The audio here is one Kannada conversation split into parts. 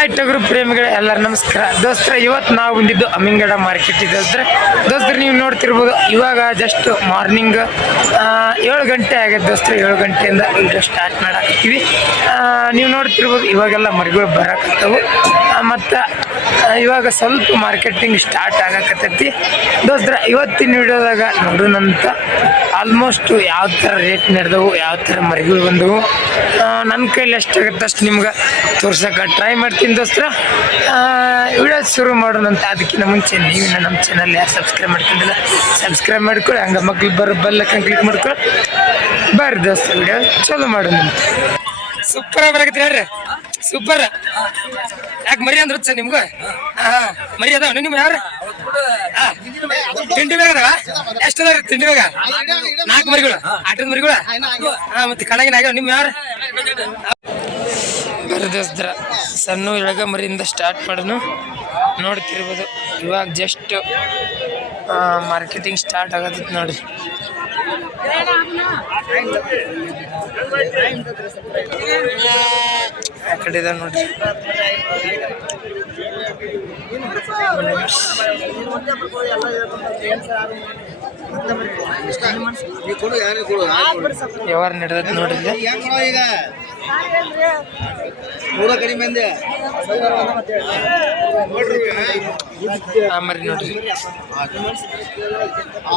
ಹಾಯ್ ಟಗರು ಪ್ರೇಮಿಗಳೇ, ಎಲ್ಲರೂ ನಮಸ್ಕಾರ. ದೋಸ್ತರ, ಇವತ್ತು ನಾವು ಬಂದಿದ್ದು ಅಮ್ಮಿಂಗಡ ಮಾರ್ಕೆಟ್ ದೋಸ್ತರ. ದೋಸ್ತರ, ನೀವು ನೋಡ್ತಿರ್ಬೋದು, ಇವಾಗ ಜಸ್ಟ್ ಮಾರ್ನಿಂಗ್ ಏಳು ಗಂಟೆ ಆಗೈತೆ ದೋಸ್ತ್ರ. ಏಳು ಗಂಟೆಯಿಂದ ವಿಡಿಯೋ ಸ್ಟಾರ್ಟ್ ಮಾಡಾಕತ್ತೀವಿ. ನೀವು ನೋಡ್ತಿರ್ಬೋದು, ಇವಾಗೆಲ್ಲ ಮರಿಗಳು ಬರಾಕತ್ತವು. ಮತ್ತು ಇವಾಗ ಸ್ವಲ್ಪ ಮಾರ್ಕೆಟಿಂಗ್ ಸ್ಟಾರ್ಟ್ ಆಗಕತ್ತೈತಿ. ದೋಸ್ತರ, ಇವತ್ತಿನ ವಿಡಿಯೋದಾಗ ನೋಡೋಣಂತ ಆಲ್ಮೋಸ್ಟ್ ಯಾವ ಥರ ರೇಟ್ ನಡೆದವು, ಯಾವ ಥರ ಮರಿಗಳು ಬಂದವು. ನನ್ನ ಕೈಲಿ ಎಷ್ಟಾಗುತ್ತೆ ಅಷ್ಟು ನಿಮ್ಗೆ ತೋರ್ಸಕ್ಕೆ ಟ್ರೈ ಮಾಡ್ತೀನಿ ದೋಸ್ತರ. ವಿಡಿಯೋ ಶುರು ಮಾಡೋಣಂತ ಅದಕ್ಕಿಂತ ಮುಂಚೆ ನೀವು ನಮ್ಮ ಚಾನಲ್ ಯಾರು ಸಬ್ಸ್ಕ್ರೈಬ್ ಮಾಡ್ಕೊಂಡಿಲ್ಲ ಸಬ್ಸ್ಕ್ರೈಬ್ ಮಾಡ್ಕೊಳ್ಳಿ, ಹಂಗೆ ಮಕ್ಳು ಬರೋ ಬಲ್ಲ ಕ್ಲಿಕ್ ಮಾಡ್ಕೊಳ್ಳಿ. ಬರ್ರಿ ದೋಸ್ತ ವಿಡಿಯೋ ಚಲೋ ಮಾಡೋಣ ಸೂಪರ್ ಆಗಿ ಹೇಳ್ರಿ ಸೂಪರ್ ಯಾಕೆ ಮರಿ ಅಂದ್ರೆ ಸರ್ ನಿಮ್ಗೆ? ಮರಿ ಅದಾವ ಯಾರು? ಹಾ. ತಿಂಡಿ ಬೇಗ ಅದಾವ? ತಿಂಡಿ ಬೇಗ ನಾಲ್ಕು ಮರಿಗಳು. ಆಟದ ಮರಿಗಳು? ಮತ್ತೆ ಕಣಗಿನ ಆಗ್ಯಾವ. ನಿಮ್ಗೆ ಯಾರು? ಬರದಸ್ದ್ರ ಸಣ್ಣ ಇಳಗ ಮರಿಯಿಂದ ಸ್ಟಾರ್ಟ್ ಮಾಡೋನು. ನೋಡ್ತಿರ್ಬೋದು. ಇವಾಗ ಜಸ್ಟ್ ಮಾರ್ಕೆಟಿಂಗ್ ಸ್ಟಾರ್ಟ್ ಆಗತ್ತಿತ್ತು ನೋಡ್ರಿ. ಆ ಕಡೆ ಸರ್ ನೋಡ್ರಿ ವ್ಯವಹಾರ ನಡೆದೈತಿ ನೋಡ್ರಿ. ಈಗ ಮೂರ ಕಡಿಮೆ ಅಂದೆ. ಆ ಮರಿ ನೋಡ್ರಿ.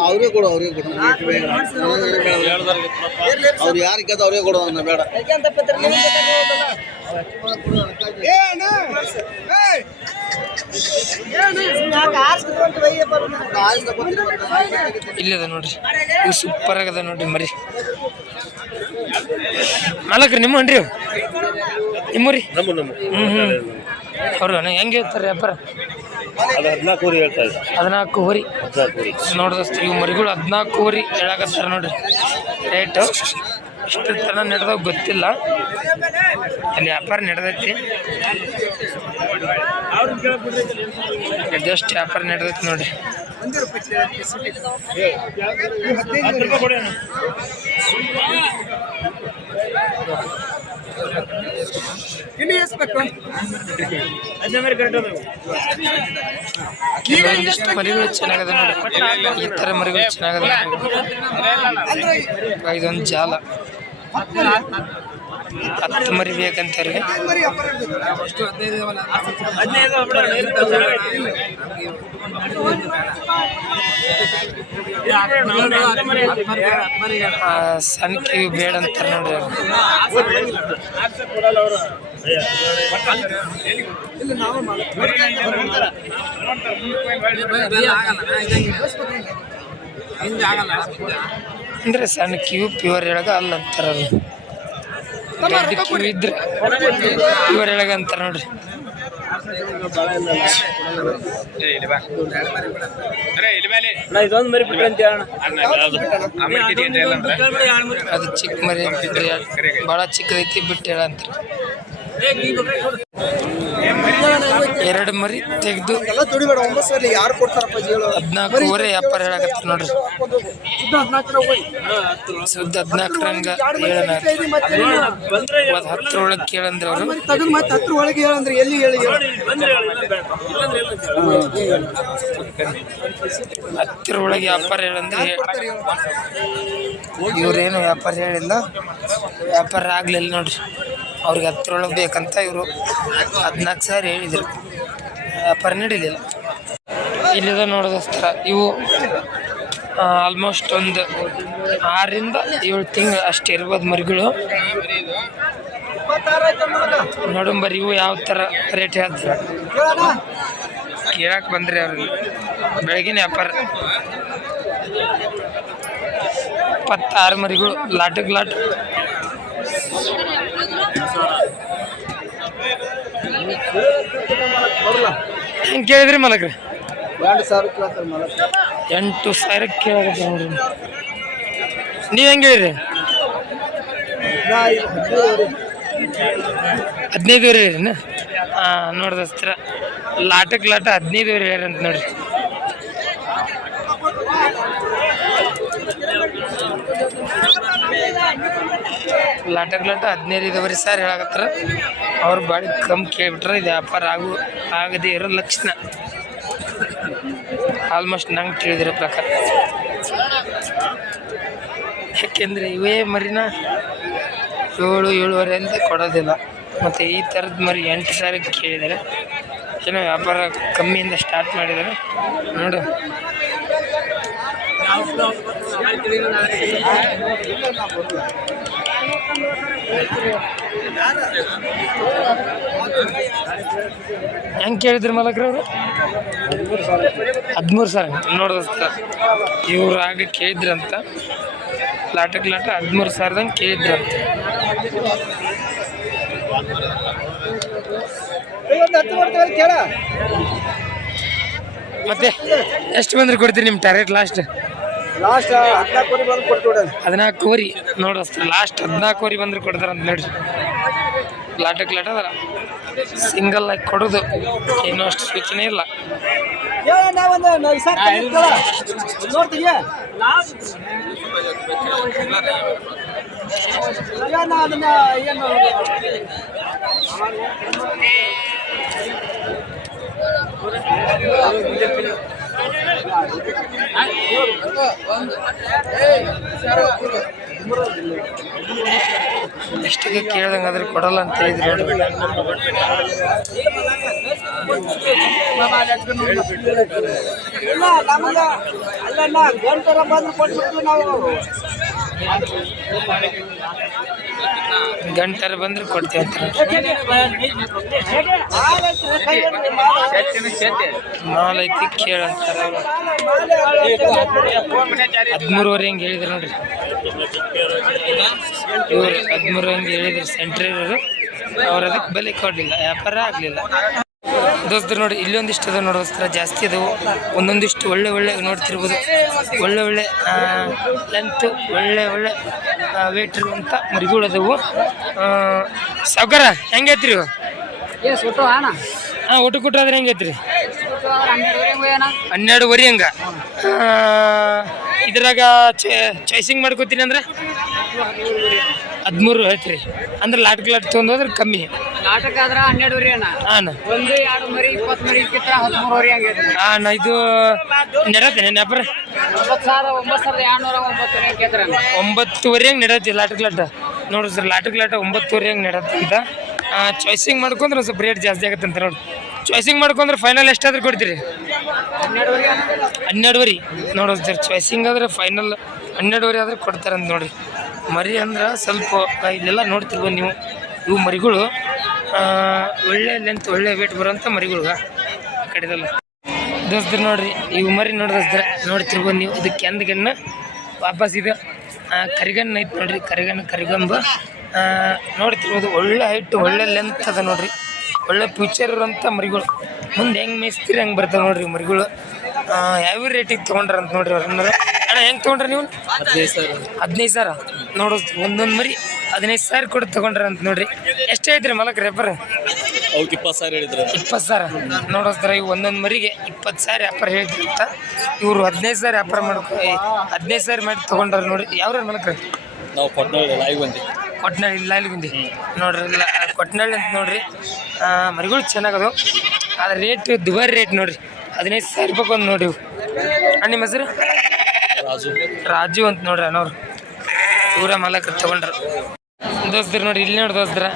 ಅವ್ರಿಗೆ ಕೊಡು ಅವ್ರಿಗೆ ಕೊಡು. ಅವ್ರು ಯಾರಿಗೆ ಅವ್ರಿಗೆ ಕೊಡೋದನ್ನ ಬೇಡ. ಇಲ್ಲಿ ಅದ ನೋಡ್ರಿ. ಇವು ಸೂಪರ್ ಆಗದ ನೋಡ್ರಿ ಮರಿ. ಮಾಲಕ್ರಿ ನಿಮ್ಮ ಅನ್ರಿ ನಿಮ್ಮರಿ ಹ್ಮ್ ಹ್ಮ್. ಅವ್ರು ಹೆಂಗೆ ಹೇಳ್ತಾರೆ ವ್ಯಾಪಾರ? ಹೇಳ್ತಾ ಹದಿನಾಲ್ಕು ಹೋರಿ ನೋಡಿದಷ್ಟು ನೋಡಿದಸ್ತು ಇವು ಮರಿಗಳು ಹದಿನಾಲ್ಕು ಹೋರಿ ಹೇಳಕತ್ತಾರ ನೋಡ್ರಿ. ರೇಟು ಇಷ್ಟು ತನ ನಡೆದಾಗ ಗೊತ್ತಿಲ್ಲ. ಅಲ್ಲಿ ವ್ಯಾಪಾರ ನಡೆದೈತಿ. ಜಸ್ಟ್ ವ್ಯಾಪಾರ ನಡೆದೈತಿ ನೋಡ್ರಿ ಕೆಲವೊಂದಿಷ್ಟು ಮರಿಗಳು ಚೆನ್ನಾಗದ ನೋಡಿ. ಈ ಥರ ಮರಿಗಳು ಚೆನ್ನಾಗದ ನೋಡಿ. ಇದೊಂದು ಜಾಲ. ಹತ್ತು ಮರಿ ಬೇಕಂತಾರೆ ಸಣ್ಣ ಕಿವಿ ಬೇಡ ಅಂತಾರೆ ನೋಡ್ರಿ. ಅಂದ್ರೆ ಸಣ್ಣ ಕಿವಿ ಪ್ಯೂರ್ ಹೇಳಗ ಅಲ್ಲ ಅಂತಾರ ಕಿವಿ ಇದ್ರೆ ಹೇಳಗ ಅಂತಾರ ನೋಡ್ರಿ. ಇದೊಂದು ಮರಿ ಬಿಟ್ರೆ ಅಂತ ಅದು ಚಿಕ್ಕ ಮರಿ ಭಾಳ ಚಿಕ್ಕದೈತಿ ಬಿಟ್ಟು ಹೇಳ ಅಂತಾರ ಎರಡು ಮರಿ ತೆಗೆದು ಎಲ್ಲ ದುಡಿಬೇಡ ಒಂಬತ್ತು ಸಲ ಯಾರು ಕೊಡ್ತಾರಪ್ಪ ಜೀವ ಹದಿನಾಲ್ಕೂವರೆ ವ್ಯಾಪಾರ ಹೇಳಕತ್ತ ನೋಡ್ರಿ. ಸುದ್ದ ಹದಿನಾಲ್ಕರಂಗ ಹೇಳನ ಒಂದು ಹತ್ತರೊಳಗೆ ಕೇಳಂದ್ರೆ ಅವರು. ತಗದ್ ಮತ್ತೆ ಹತ್ರ ಒಳಗೆ ಹೇಳಂದ್ರೆ ಎಲ್ಲಿ ಹೇಳಿ ಹತ್ತರೊಳಗೆ ವ್ಯಾಪಾರ ಹೇಳಂದ್ರೆ ಇವ್ರೇನು ವ್ಯಾಪಾರ ಹೇಳಿಲ್ಲ. ವ್ಯಾಪಾರ ಆಗ್ಲಿಲ್ಲ ನೋಡ್ರಿ. ಅವ್ರಿಗೆ ಹತ್ತರೊಳಗೆ ಬೇಕಂತ ಇವರು ಹದಿನಾಲ್ಕು ಸಾರಿ ಹೇಳಿದ್ರು. ವ್ಯಾಪಾರ ನಡೀಲಿಲ್ಲ ಇಲ್ಲಿದ ನೋಡೋದಸ್ತರ ಇವು ಆಲ್ಮೋಸ್ಟ್ ಒಂದು ಆರರಿಂದ ಏಳು ತಿಂಗಳು ಅಷ್ಟು ಇರ್ಬೋದು ಮರಿಗಳು. ನೋಡಂಬರಿ, ಇವು ಯಾವ ಥರ ರೇಟ್ ಹೇಳ್ತಾರೆ? ಕೇಳಕ್ಕೆ ಬಂದ್ರಿ ಅವ್ರಿಗೆ ಬೆಳಗಿನ ವ್ಯಾಪಾರ. ಇಪ್ಪತ್ತಾರು ಮರಿಗಳು ಲಾಟಕ್ಕೆ ಲಾಟ್. ಹೆಂಗೆ ಕೇಳಿದ್ರಿ ಮಲಕ್ರಿ ಎರಡು ಸಾವಿರ ಕೇಳ್ತಾರೆ ಮಲ ಎಂಟು ಸಾವಿರಕ್ಕೆ ಕೇಳಾಕತ್ತೀವಿ ನೋಡ್ರಿ. ನೀವು ಹೆಂಗೆ ಹೇಳಿರಿ? ಹದಿನೈದುವರೆ. ಹೇಳಿರಿನ ಹಾಂ ನೋಡ್ದಸ್ತೀರ ಲಾಟಕ್ಕೆ ಲಾಟ ಹದಿನೈದುವರೆ ಹೇಳ್ರಿ ಅಂತ ನೋಡ್ರಿ. ಲಾಟ ಲಾಟ ಹದಿನೈದು ಇದಾವ್ರಿ ಸರ್ ಹೇಳಕತ್ತಾರ. ಅವ್ರು ಬಾಡಿ ಕಮ್ಮಿ ಕೇಳಿಬಿಟ್ರೆ ಇದು ವ್ಯಾಪಾರ ಆಗು, ಆಗದೇ ಇರೋ ಲಕ್ಷಣ. ಆಲ್ಮೋಸ್ಟ್ ನಂಗೆ ತಿಳಿದಿರೋ ಪ್ರಕಾರ. ಯಾಕೆಂದರೆ ಇವೇ ಮರಿನ ಏಳು, ಏಳುವರೆ ಅಂತ ಕೊಡೋದಿಲ್ಲ. ಮತ್ತು ಈ ಥರದ ಮರಿ ಎಂಟು ಸಾವಿರಕ್ಕೆ ಕೇಳಿದರೆ, ಏನೋ ವ್ಯಾಪಾರ ಕಮ್ಮಿಯಿಂದ ಸ್ಟಾರ್ಟ್ ಮಾಡಿದರೆ, ನೋಡು. ಹೆಂಗೆ ಕೇಳಿದ್ರು ಮಲಕ್ರವರು ಹದಿಮೂರು ಸಾವಿರ. ನೋಡಿದ ಇವ್ರು ಆಗ ಕೇಳಿದ್ರಂತ ಲಾಟಕ್ಕೆ ಲಾಟ ಹದಿಮೂರು ಸಾವಿರದಂಗೆ ಕೇಳಿದ್ರಂತ ಮತ್ತೆ, ಎಷ್ಟು ಬಂದ್ರೆ ಕೊಡ್ತೀರಿ ನಿಮ್ಮ ಟಾರ್ಗೆಟ್ ಲಾಸ್ಟ್ ಲಾಸ್ಟ್ ಹದಿನಾಲ್ಕು ಬಂದು ಕೊಡ್ತೀವಿ ಹದಿನಾಲ್ಕು ಕೋರಿ ಲಾಸ್ಟ್ ಹದಿನಾಲ್ಕುವರೆ ಬಂದ್ರೆ ಕೊಡ್ತಾರಂತ ನೋಡ್ರಿ ಲಾಟಕ್ಕೆ ಲಾಟ ಅದರ. ಸಿಂಗಲ್ ಆಗಿ ಕೊಡೋದು. ಇನ್ನೂ ಅಷ್ಟು ಸೂಚನೆ ಇಲ್ಲ. ಏನು ಎಷ್ಟಿಗೆ ಕೇಳ್ದಂಗೆ ಆದ್ರೆ ಕೊಡಲ್ಲ ಅಂತ ಹೇಳಿದ್ರು ಅಲ್ಲ ಅಲ್ಲಲ್ಲ ಗಂಟರ ಬಂದು ಕೊಟ್ಬಿಡ್ತೀವಿ ನಾವು ಗಂಟರ ಬಂದ್ರೆ ಕೊಡ್ತೀವಿ ಐತಿ ಕೇಳಂತಾರ ಹದಿಮೂರುವರೆ ಹಂಗೆ ಹೇಳಿದ್ರು ನೋಡ್ರಿ. ಇವ್ರು ಹದಿಮೂರು ಹೇಳಿದ್ರು, ಸೆಂಟ್ರ್ ಇರೋರು. ಅವ್ರು ಅದಕ್ಕೆ ಬಲಿ ಕೊಡಲಿಲ್ಲ, ವ್ಯಾಪಾರ ಆಗಲಿಲ್ಲ. ದೋಸ್ತರು ನೋಡಿ, ಇಲ್ಲೊಂದಿಷ್ಟು ಅದ ನೋಡೋಸ್ತರ ಜಾಸ್ತಿ ಅದಾವು. ಒಂದೊಂದಿಷ್ಟು ಒಳ್ಳೆ ಒಳ್ಳೆ ನೋಡ್ತಿರ್ಬೋದು. ಒಳ್ಳೆ ಒಳ್ಳೆ ಲೆಂತ್ ಒಳ್ಳೆ ಒಳ್ಳೆ ವೇಟ್ ಇರುವಂಥ ಮರಿಗಳು ಅದಾವು ಸಾವ್ಕಾರ ಸುಟ್ಟು ಅಣ್ಣ ಹಾಂ ಊಟ ಕೊಟ್ರಾದ್ರೆ ಹೆಂಗೈತ್ರಿ? ಹನ್ನೆರಡುವರೆ ಹಂಗ ಹನ್ನೆರಡುವರೆ ಹಂಗ. ಇದ್ರಾಗ ಚಾಯ್ಸಿಂಗ್ ಮಾಡ್ಕೋತೀನಿ ಅಂದ್ರೆ? ಹದಿಮೂರು ಹೇಳ್ತೀರಿ. ಅಂದ್ರೆ ಲಾಟ್ ಲಾಟ್ ತೊಗೊಂಡೋದ್ರೆ ಕಮ್ಮಿ. ನಾಟಕ ಆದ್ರ ಹನ್ನೆರಡುವರೆ ಅಣ್ಣ. ಹಾಂ ಒಂದು ಎರಡು ಮರಿ ಇಪ್ಪತ್ತು ಮರಿ ಇಕ್ಕಿತ್ತ ಹದಿಮೂರುವರೆ ಹಂಗೆ ಹಾಂ ಇದು ನಡತ್ತೆ ನೆನಪ್ರ ಒಂಬತ್ತು ಸಾವಿರ ಒಂಬತ್ತು ಸಾವಿರದ ಎರಡುನೂರ ಒಂಬತ್ತು ಹಂಗೆ ಕೇಳ್ತಾರೆ ಒಂಬತ್ತುವರೆ ಹಂಗೆ ನಡತ್ತೆ ಲಾಟಕ್ ಲಾಟ. ನೋಡ್ರಿ ಸರ್ ಲಾಟಕ್ ಲಾಟ ಒಂಬತ್ತುವರೆ ಹಂಗೆ ನಡತ್ತೆ ಅಂತ ಚಾಯ್ಸಿಂಗ್ ಮಾಡ್ಕೊಂಡ್ರೆ ಒಂದ್ ಸ್ವಲ್ಪ ರೇಟ್ ಜಾಸ್ತಿ ಆಗತ್ತೆ ಅಂತ ನೋಡಿ. ಚಾಯ್ಸಿಂಗ್ ಮಾಡ್ಕೊಂಡ್ರೆ ಫೈನಲ್ ಎಷ್ಟಾದ್ರೂ ಕೊಡ್ತೀರಿ? ಹನ್ನೆರಡುವರೆ ನೋಡೋದು ಸರ್ ಚಾಯ್ಸಿಂಗ್ ಆದ್ರೆ ಫೈನಲ್ ಹನ್ನೆರಡುವರೆ ಆದ್ರೆ ಕೊಡ್ತಾರಂತ ನೋಡ್ರಿ. ಮರಿ ಅಂದ್ರೆ ಸ್ವಲ್ಪ ಇಲ್ಲೆಲ್ಲ ನೋಡ್ತಿರ್ಬೋದು ನೀವು. ಇವು ಮರಿಗಳು ಒಳ್ಳೆ ಲೆಂತ್ ಒಳ್ಳೆ ವೇಟ್ ಬರೋಂಥ ಮರಿಗಳು ಆ ಕಡೆದಲ್ಲ. ದೋಸ್ತರು ನೋಡ್ರಿ, ಇವು ಮರಿ ನೋಡಿದ್ರೆ ನೋಡ್ತಿರ್ಬೋದು ನೀವು. ಇದು ಕೆಂದಗನ್ನ ವಾಪಸ್ ಇದೆ ಕರಿಗಣ್ಣ ಐತೆ ನೋಡ್ರಿ, ಕರಿಗಣ್ಣು, ಕರಿಗಂಬ. ನೋಡ್ತಿರ್ಬೋದು ಒಳ್ಳೆ ಹೈಟ್ ಒಳ್ಳೆ ಲೆಂತ್ ಅದ ನೋಡ್ರಿ. ಒಳ್ಳೆ ಫ್ಯೂಚರ್ ಇರೋಂಥ ಮರಿಗಳು. ಮುಂದೆ ಹೆಂಗೆ ಮೇಯಿಸ್ತೀರಿ, ಹಂಗೆ ಬರ್ತಾವೆ ನೋಡ್ರಿ ಮರಿಗಳು. ಯಾವ ರೇಟಿಗೆ ತೊಗೊಂಡ್ರ ಅಂತ ನೋಡ್ರಿ ಅಂದ್ರೆ. ಅಣ್ಣ ಹೆಂಗೆ ತೊಗೊಂಡ್ರಿ ನೀವು? ಹದಿನೈದು ಸಾವಿರ. ಹದಿನೈದು ಸಾವಿರ? ಒಂದೊಂದು ಮರಿ ಹದಿನೈದು ಸಾವಿರ ಕೊಟ್ಟು ತೊಗೊಂಡ್ರ ಅಂತ ನೋಡ್ರಿ. ಎಷ್ಟೇ ಐತ್ರಿ ಮಲಕ್ ರೆಪರ್ ಅವ್ಕೆ ಇಪ್ಪತ್ತು ಸಾವಿರ ಹೇಳಿದ್ರು. ಇಪ್ಪತ್ತು ಸಾವಿರ. ನೋಡೋಸ್ತಾರ ಇವು ಒಂದೊಂದು ಮರಿಗೆ ಇಪ್ಪತ್ತು ಸಾವಿರ ವ್ಯಾಪಾರ ಹೇಳ್ತೀವಿ ಅಂತ ಇವರು ಹದಿನೈದು ಸಾವಿರ ವ್ಯಾಪಾರ ಮಾಡ್ಕೊ ಹದಿನೈದು ಸಾವಿರ ಮಾಡಿ ತೊಗೊಂಡ್ರ ನೋಡಿ ಯಾವ್ರ ಮಲಕ್ ನಾವು ಕೊಟ್ಟನಹಳ್ಳಿ ಲಾಯಿಗೆ ಬಂದಿ ಕೊಟ್ನಳ್ಳಿ ಇಲ್ಲ ಇಲ್ಲಿಗುಂದಿ ನೋಡ್ರಿ ಇಲ್ಲ ಕೊಟ್ನಳ್ಳಿ ಅಂತ ನೋಡ್ರಿ. ಮರಿಗಳು ಚೆನ್ನಾಗದು ಅದ್ರ ರೇಟ್ ದುಬಾರಿ ರೇಟ್ ನೋಡ್ರಿ. ಹದಿನೈದು ಸಾವಿರ ರೂಪಾಯಿ ಒಂದು ನೋಡಿ. ಅಣ್ಣ ನಿಮ್ಮ ಹೆಸರು? ರಾಜು. ರಾಜು ಅಂತ ನೋಡ್ರಿ ಅಣ್ಣವ್ರು. ಊರ ಮಾಲಕರು ತಗೊಂಡ್ರು. ದೋಸ್ತರು ನೋಡಿ ಇಲ್ಲಿ ನೋಡಿ ದೋಸ್ತರ.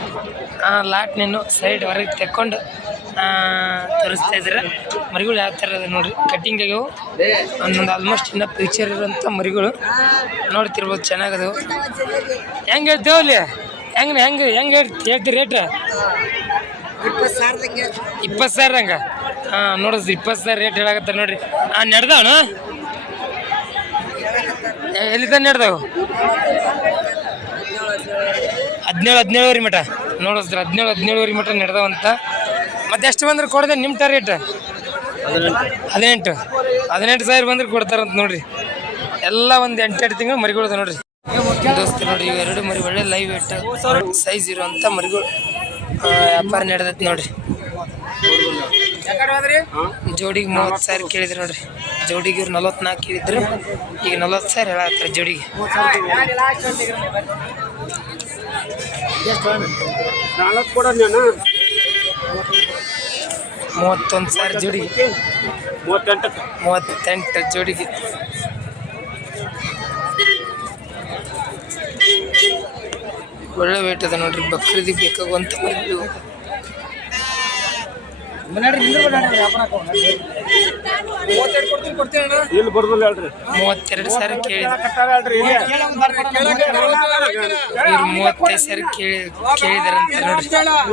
ಲಾಟ್ ನೀನು ಸೈಡ್ ಹೊರಗೆ ತೆಕ್ಕೊಂಡು ತೋರಿಸ್ತಾ ಇದ್ರೆ ಮರಿಗಳು ಯಾವ ಥರ ಇದೆ ನೋಡ್ರಿ. ಕಟ್ಟಿಂಗ್ ಆಗ್ಯವು. ಒಂದೊಂದು ಆಲ್ಮೋಸ್ಟ್ ಇನ್ನ ಫ್ಯೂಚರ್ ಇರುವಂಥ ಮರಿಗಳು. ನೋಡ್ತಿರ್ಬೋದು ಚೆನ್ನಾಗದವು. ಹೆಂಗೆ ಹೇಳ್ತೇವೆ ಅಲ್ಲಿ ಹೆಂಗೆ ಹೆಂಗೆ ಹೆಂಗೆ ಹೇಳ್ತೀರಿ ರೇಟ್ ಇಪ್ಪತ್ತು ಸಾವಿರ ಹಂಗೆ ಹಾಂ ನೋಡಿಸ್ ಇಪ್ಪತ್ತು ಸಾವಿರ ರೇಟ್ ಹೇಳಕತ್ತಾರೆ ನೋಡ್ರಿ. ಹಾಂ ಎಲ್ಲಿ ತಂದು ನಡೆದವು? ಹದಿನೇಳು, ಹದಿನೇಳುವರೆ ಮಟ ನೋಡಿಸ್ರಿ ಹದಿನೇಳು, ಹದಿನೇಳುವರೆ ಮಠ ನಡೆದವಂತ ಮತ್ತೆ ಎಷ್ಟು ಬಂದ್ರೆ ಕೊಡದೆ ನಿಮ್ಮ ಟಾರ್ಗೆಟ್ ಹದಿನೆಂಟು. ಹದಿನೆಂಟು ಸಾವಿರ ಬಂದ್ರೆ ಕೊಡ್ತಾರಂತ ನೋಡ್ರಿ. ಎಲ್ಲ ಒಂದು ಎಂಟೆಂಟು ತಿಂಗಳು ಮರಿಗೊಳ್ದ ನೋಡ್ರಿ. ದೋಸ್ತ ನೋಡ್ರಿ ಇವೆರಡು ಮರಿ ಒಳ್ಳೆ ಲೈವ್ ಇಟ್ಟು ಸೈಜ್ ಇರುವಂಥ ಮರಿಗಳು ವ್ಯಾಪಾರ ನಡೆದೈತಿ ನೋಡ್ರಿ. ಜೋಡಿಗೆ ಮೂವತ್ತು ಸಾವಿರ ಕೇಳಿದ್ರು ನೋಡ್ರಿ. ಜೋಡಿಗೆ ಇವ್ರು ನಲವತ್ನಾಲ್ಕು ಕೇಳಿದ್ರು. ಈಗ ನಲವತ್ತು ಸಾವಿರ ಹೇಳತ್ತಾರೆ ಜೋಡಿಗೆ. ಮೂವತ್ತೊಂದು ಸಾವಿರ ಜೋಡಿ. ಮೂವತ್ತೆಂಟು ಜೋಡಿಗೆ. ಒಳ್ಳೆ ವೇಟ್ ಅದ ನೋಡ್ರಿ. ಬಕ್ರೀದಿಗೆ ಬೇಕಾಗುವಂತ ಮರಿಗಳು ಇಲ್ಲಿ ಬರ್ದಿಲ್ಲ ಹೇಳ್ರಿ. ಮೂವತ್ತೆರಡು ಸಾವಿರ ಕೇಳಿದ್ರು ಇವ್ರು ಮೂವತ್ತೈದು ಸಾವಿರ ಕೇಳಿ ಕೇಳಿದಾರಂತ ನೋಡ್ರಿ.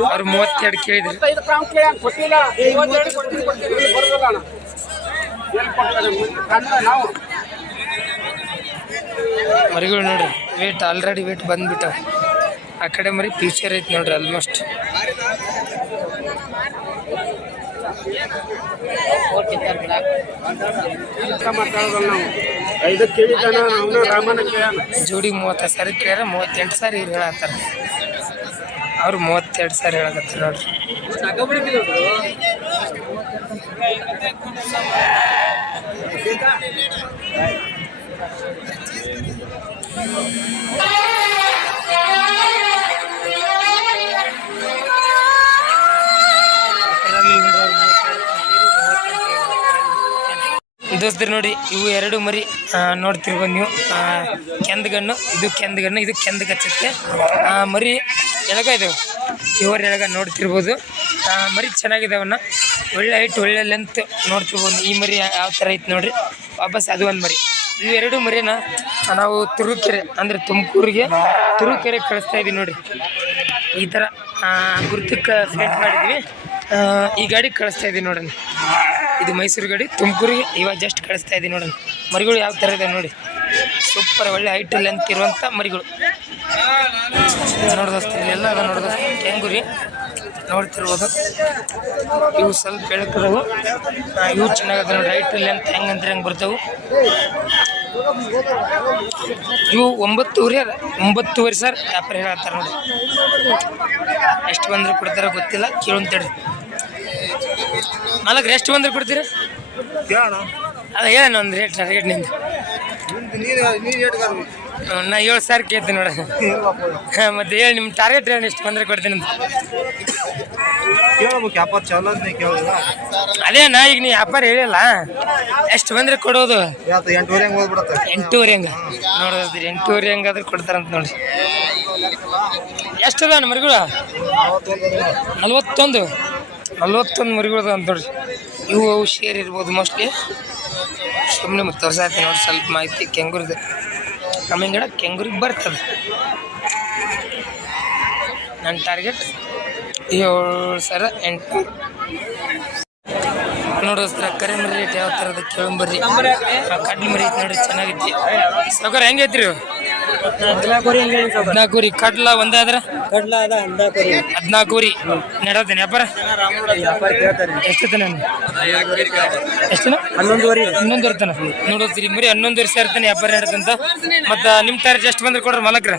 ಅವ್ರು ಮೂವತ್ತೆರಡು ಕೇಳಿದ್ರು. ನಾವು. ಮರಿಗಳು ನೋಡ್ರಿ ವೇಟ್ ಆಲ್ರೆಡಿ ವೇಟ್ ಬಂದ್ಬಿಟ್ಟ ಆ ಕಡೆ ಮರಿ ಫ್ಯೂಚರ್ ಐತಿ ನೋಡ್ರಿ ಆಲ್ಮೋಸ್ಟ್ ಮಾತಾಡೋದಲ್ಲ ನಾವು? ಐದಕ್ಕೆ ಕೇಳಿದಾನ ಅವನ ರಾಮನ ಕೇಳಾನ ಜೋಡಿ ಮೂವತ್ತೈದು ಸಾರಿ ಕೇಳ್ಯಾರ ಮೂವತ್ತೆಂಟು ಸಾರಿ ಇವ್ರು ಹೇಳತ್ತಾರ. ಅವ್ರು ಮೂವತ್ತೆರಡು ಸಾರಿ ಹೇಳಕತ್ತಾರ ನೋಡ್ರಿ. ದೋಸ್ತರು ನೋಡಿ, ಇವು ಎರಡು ಮರಿ ನೋಡ್ತಿರ್ಬೋದು ನೀವು. ಕೆಂದಗಣ್ಣು, ಇದು ಕೆಂದಗಣ್ಣು, ಇದು ಕೆಂದ ಕಚ್ಚುತ್ತೆ ಮರಿ ಎಳಗ ಇದಾವೆ ಇವರು ಎಳಗ ನೋಡ್ತಿರ್ಬೋದು. ಮರಿ ಚೆನ್ನಾಗಿದಾವನ್ನ ಒಳ್ಳೆ ಹೈಟ್ ಒಳ್ಳೆ ಲೆಂತ್ ನೋಡ್ತಿರ್ಬೋದು. ಈ ಮರಿ ಯಾವ ಥರ ಐತೆ ನೋಡ್ರಿ. ವಾಪಸ್ ಅದು ಒಂದು ಮರಿ. ಇವು ಎರಡು ಮರಿನ ನಾವು ತುರುಕೆರೆ, ಅಂದರೆ ತುಮಕೂರಿಗೆ ತುರುಕೆರೆ ಕಳಿಸ್ತಾ ಇದೀವಿ ನೋಡಿ ಈ ಥರ ಗುರ್ತಕ್ಕೆ ಸೆಲೆಕ್ಟ್ ಮಾಡಿದ್ವಿ. ಈ ಗಾಡಿ ಕಳಿಸ್ತಾ ಇದೀವಿ ನೋಡೋಣ ಇದು ಮೈಸೂರು ಗಾಡಿ. ತುಮಕೂರಿಗೆ ಇವಾಗ ಜಸ್ಟ್ ಕಳಿಸ್ತಾ ಇದ್ದೀನಿ ನೋಡೋಣ. ಮರಿಗಳು ಯಾವ ಥರ ಇದೆ ನೋಡಿ. ಸೂಪರ್ ಒಳ್ಳೆ ಹೈಟ್ ಲೆಂತ್ ಇರುವಂಥ ಮರಿಗಳು. ನೋಡ್ದೋಸ್ತ ಇಲ್ಲೆಲ್ಲ ಅದ ನೋಡ್ದೋಸ್ತ ಕೆಂಗುರಿ ನೋಡ್ತಿರ್ಬೋದು. ಇವು ಸ್ವಲ್ಪ ಬೆಳಕದವು. ಇವು ಚೆನ್ನಾಗದ ನೋಡಿ. ಹೈಟ್ ಲೆಂತ್ ಹೆಂಗಂದ್ರೆ ಹೆಂಗೆ ಬರ್ತಾವು. ಇವು ಒಂಬತ್ತುವರೆ ಅದ. ಒಂಬತ್ತುವರೆ ಸರ್ ವ್ಯಾಪಾರ ಹೇಳ್ತಾರೆ ನೋಡಿ. ಎಷ್ಟು ಬಂದ್ರೆ ಕೊಡ್ತಾರೋ ಗೊತ್ತಿಲ್ಲ. ಕೇಳಂತೇಳಿ ನಾಲ್ಕು ಎಷ್ಟು ಬಂದ್ರೆ ಕೊಡ್ತೀರ? ಅದ ಏನು ಒಂದು ರೇಟ್ ರೇಟ್ನಿಂದ. ನಾ ಏಳು ಸಾವಿರ ಕೇಳ್ತೀನಿ ನೋಡ. ಮತ್ತೆ ಹೇಳಿ ನಿಮ್ಮ ಟಾರ್ಗೆಟ್ ಏನು ಎಷ್ಟು ಬಂದ್ರೆ ಕೊಡ್ತೀನಿ ಅಂತ. ಕೇಳ್ಬೇಕು ವ್ಯಾಪಾರ ಚಾಲು ನೀ ಕೇಳಿಲ್ಲ ಅದೇ ನಾ ಈಗ ನೀ ವ್ಯಾಪಾರ ಹೇಳಿಲ್ಲ. ಎಷ್ಟು ಬಂದ್ರೆ ಕೊಡೋದು? ಎಂಟೂವರೆ ಹಂಗೆ ನೋಡೋದ್ರಿ ಎಂಟೂವರೆ ಹಂಗಾದ್ರೆ ಕೊಡ್ತಾರಂತ ನೋಡಿ. ಎಷ್ಟು ನಮ್ಮ ಮರಿಗಳು? ನಲ್ವತ್ತೊಂದು? ನಲ್ವತ್ತೊಂದು ಮರಿಗಳು ಅದಾವ ಅಂತ ನೋಡ್ರಿ. ಇವು ಅವು ಶೇರ್ ಇರ್ಬೋದು ಮೋಸ್ಟ್ಲಿ ಸುಮ್ಮನೆ ಮತ್ತು ತೋರ್ಸಾತಿ ನೋಡಿ ಸ್ವಲ್ಪ ಮಾಹಿತಿ ಕೆಂಗೂರಿದೆ. ಕಮ್ಮಿ ಗಿಡ ಕೆಂಗೂರಿಗೆ ಬರ್ತದೆ. ನನ್ನ ಟಾರ್ಗೆಟ್ ಏಳು ಸಾವಿರ ಎಂಟು ನೋಡೋಸ್ತ್ರ ಕರೆ ಮರಿ ರೇಟ್ ಯಾವ ಥರದ ಕೇಳಂಬರ್ರಿ ಕಡ್ಲಿ ಮರಿ ಐತಿ ನೋಡಿ ಚೆನ್ನಾಗೈತಿ. ಸೌಕರ್ ಹೆಂಗೈತ್ರಿ ಇವು? ಹದಿನಾಲ್ಕು ರೀ ಕಡ್ಲ ಒಂದಾದ್ರ ಕಡ್ಲ ಅದ ಹದಿನಾಲ್ಕೂರಿ ಹದಿನಾಲ್ಕು ರೀ ನಡೋದೇನೆ ವ್ಯಾಪಾರ? ವ್ಯಾಪಾರ ಕೇಳ್ತಾರೆ. ಎಷ್ಟು ತನ ಎಷ್ಟು ಹನ್ನೊಂದುವರೆ. ಹನ್ನೊಂದು ತನ ನೋಡೋದ್ರಿ ಮರಿ ಹನ್ನೊಂದು ವರ್ಷ ಇರ್ತಾನೆ ವ್ಯಾಪಾರ ನಡತಂತ. ಮತ್ತೆ ನಿಮ್ಮ ಟಾರ್ಜ್ ಎಷ್ಟು ಬಂದ್ರೆ ಕೊಡ್ರಿ ಮಲಕ್ರ.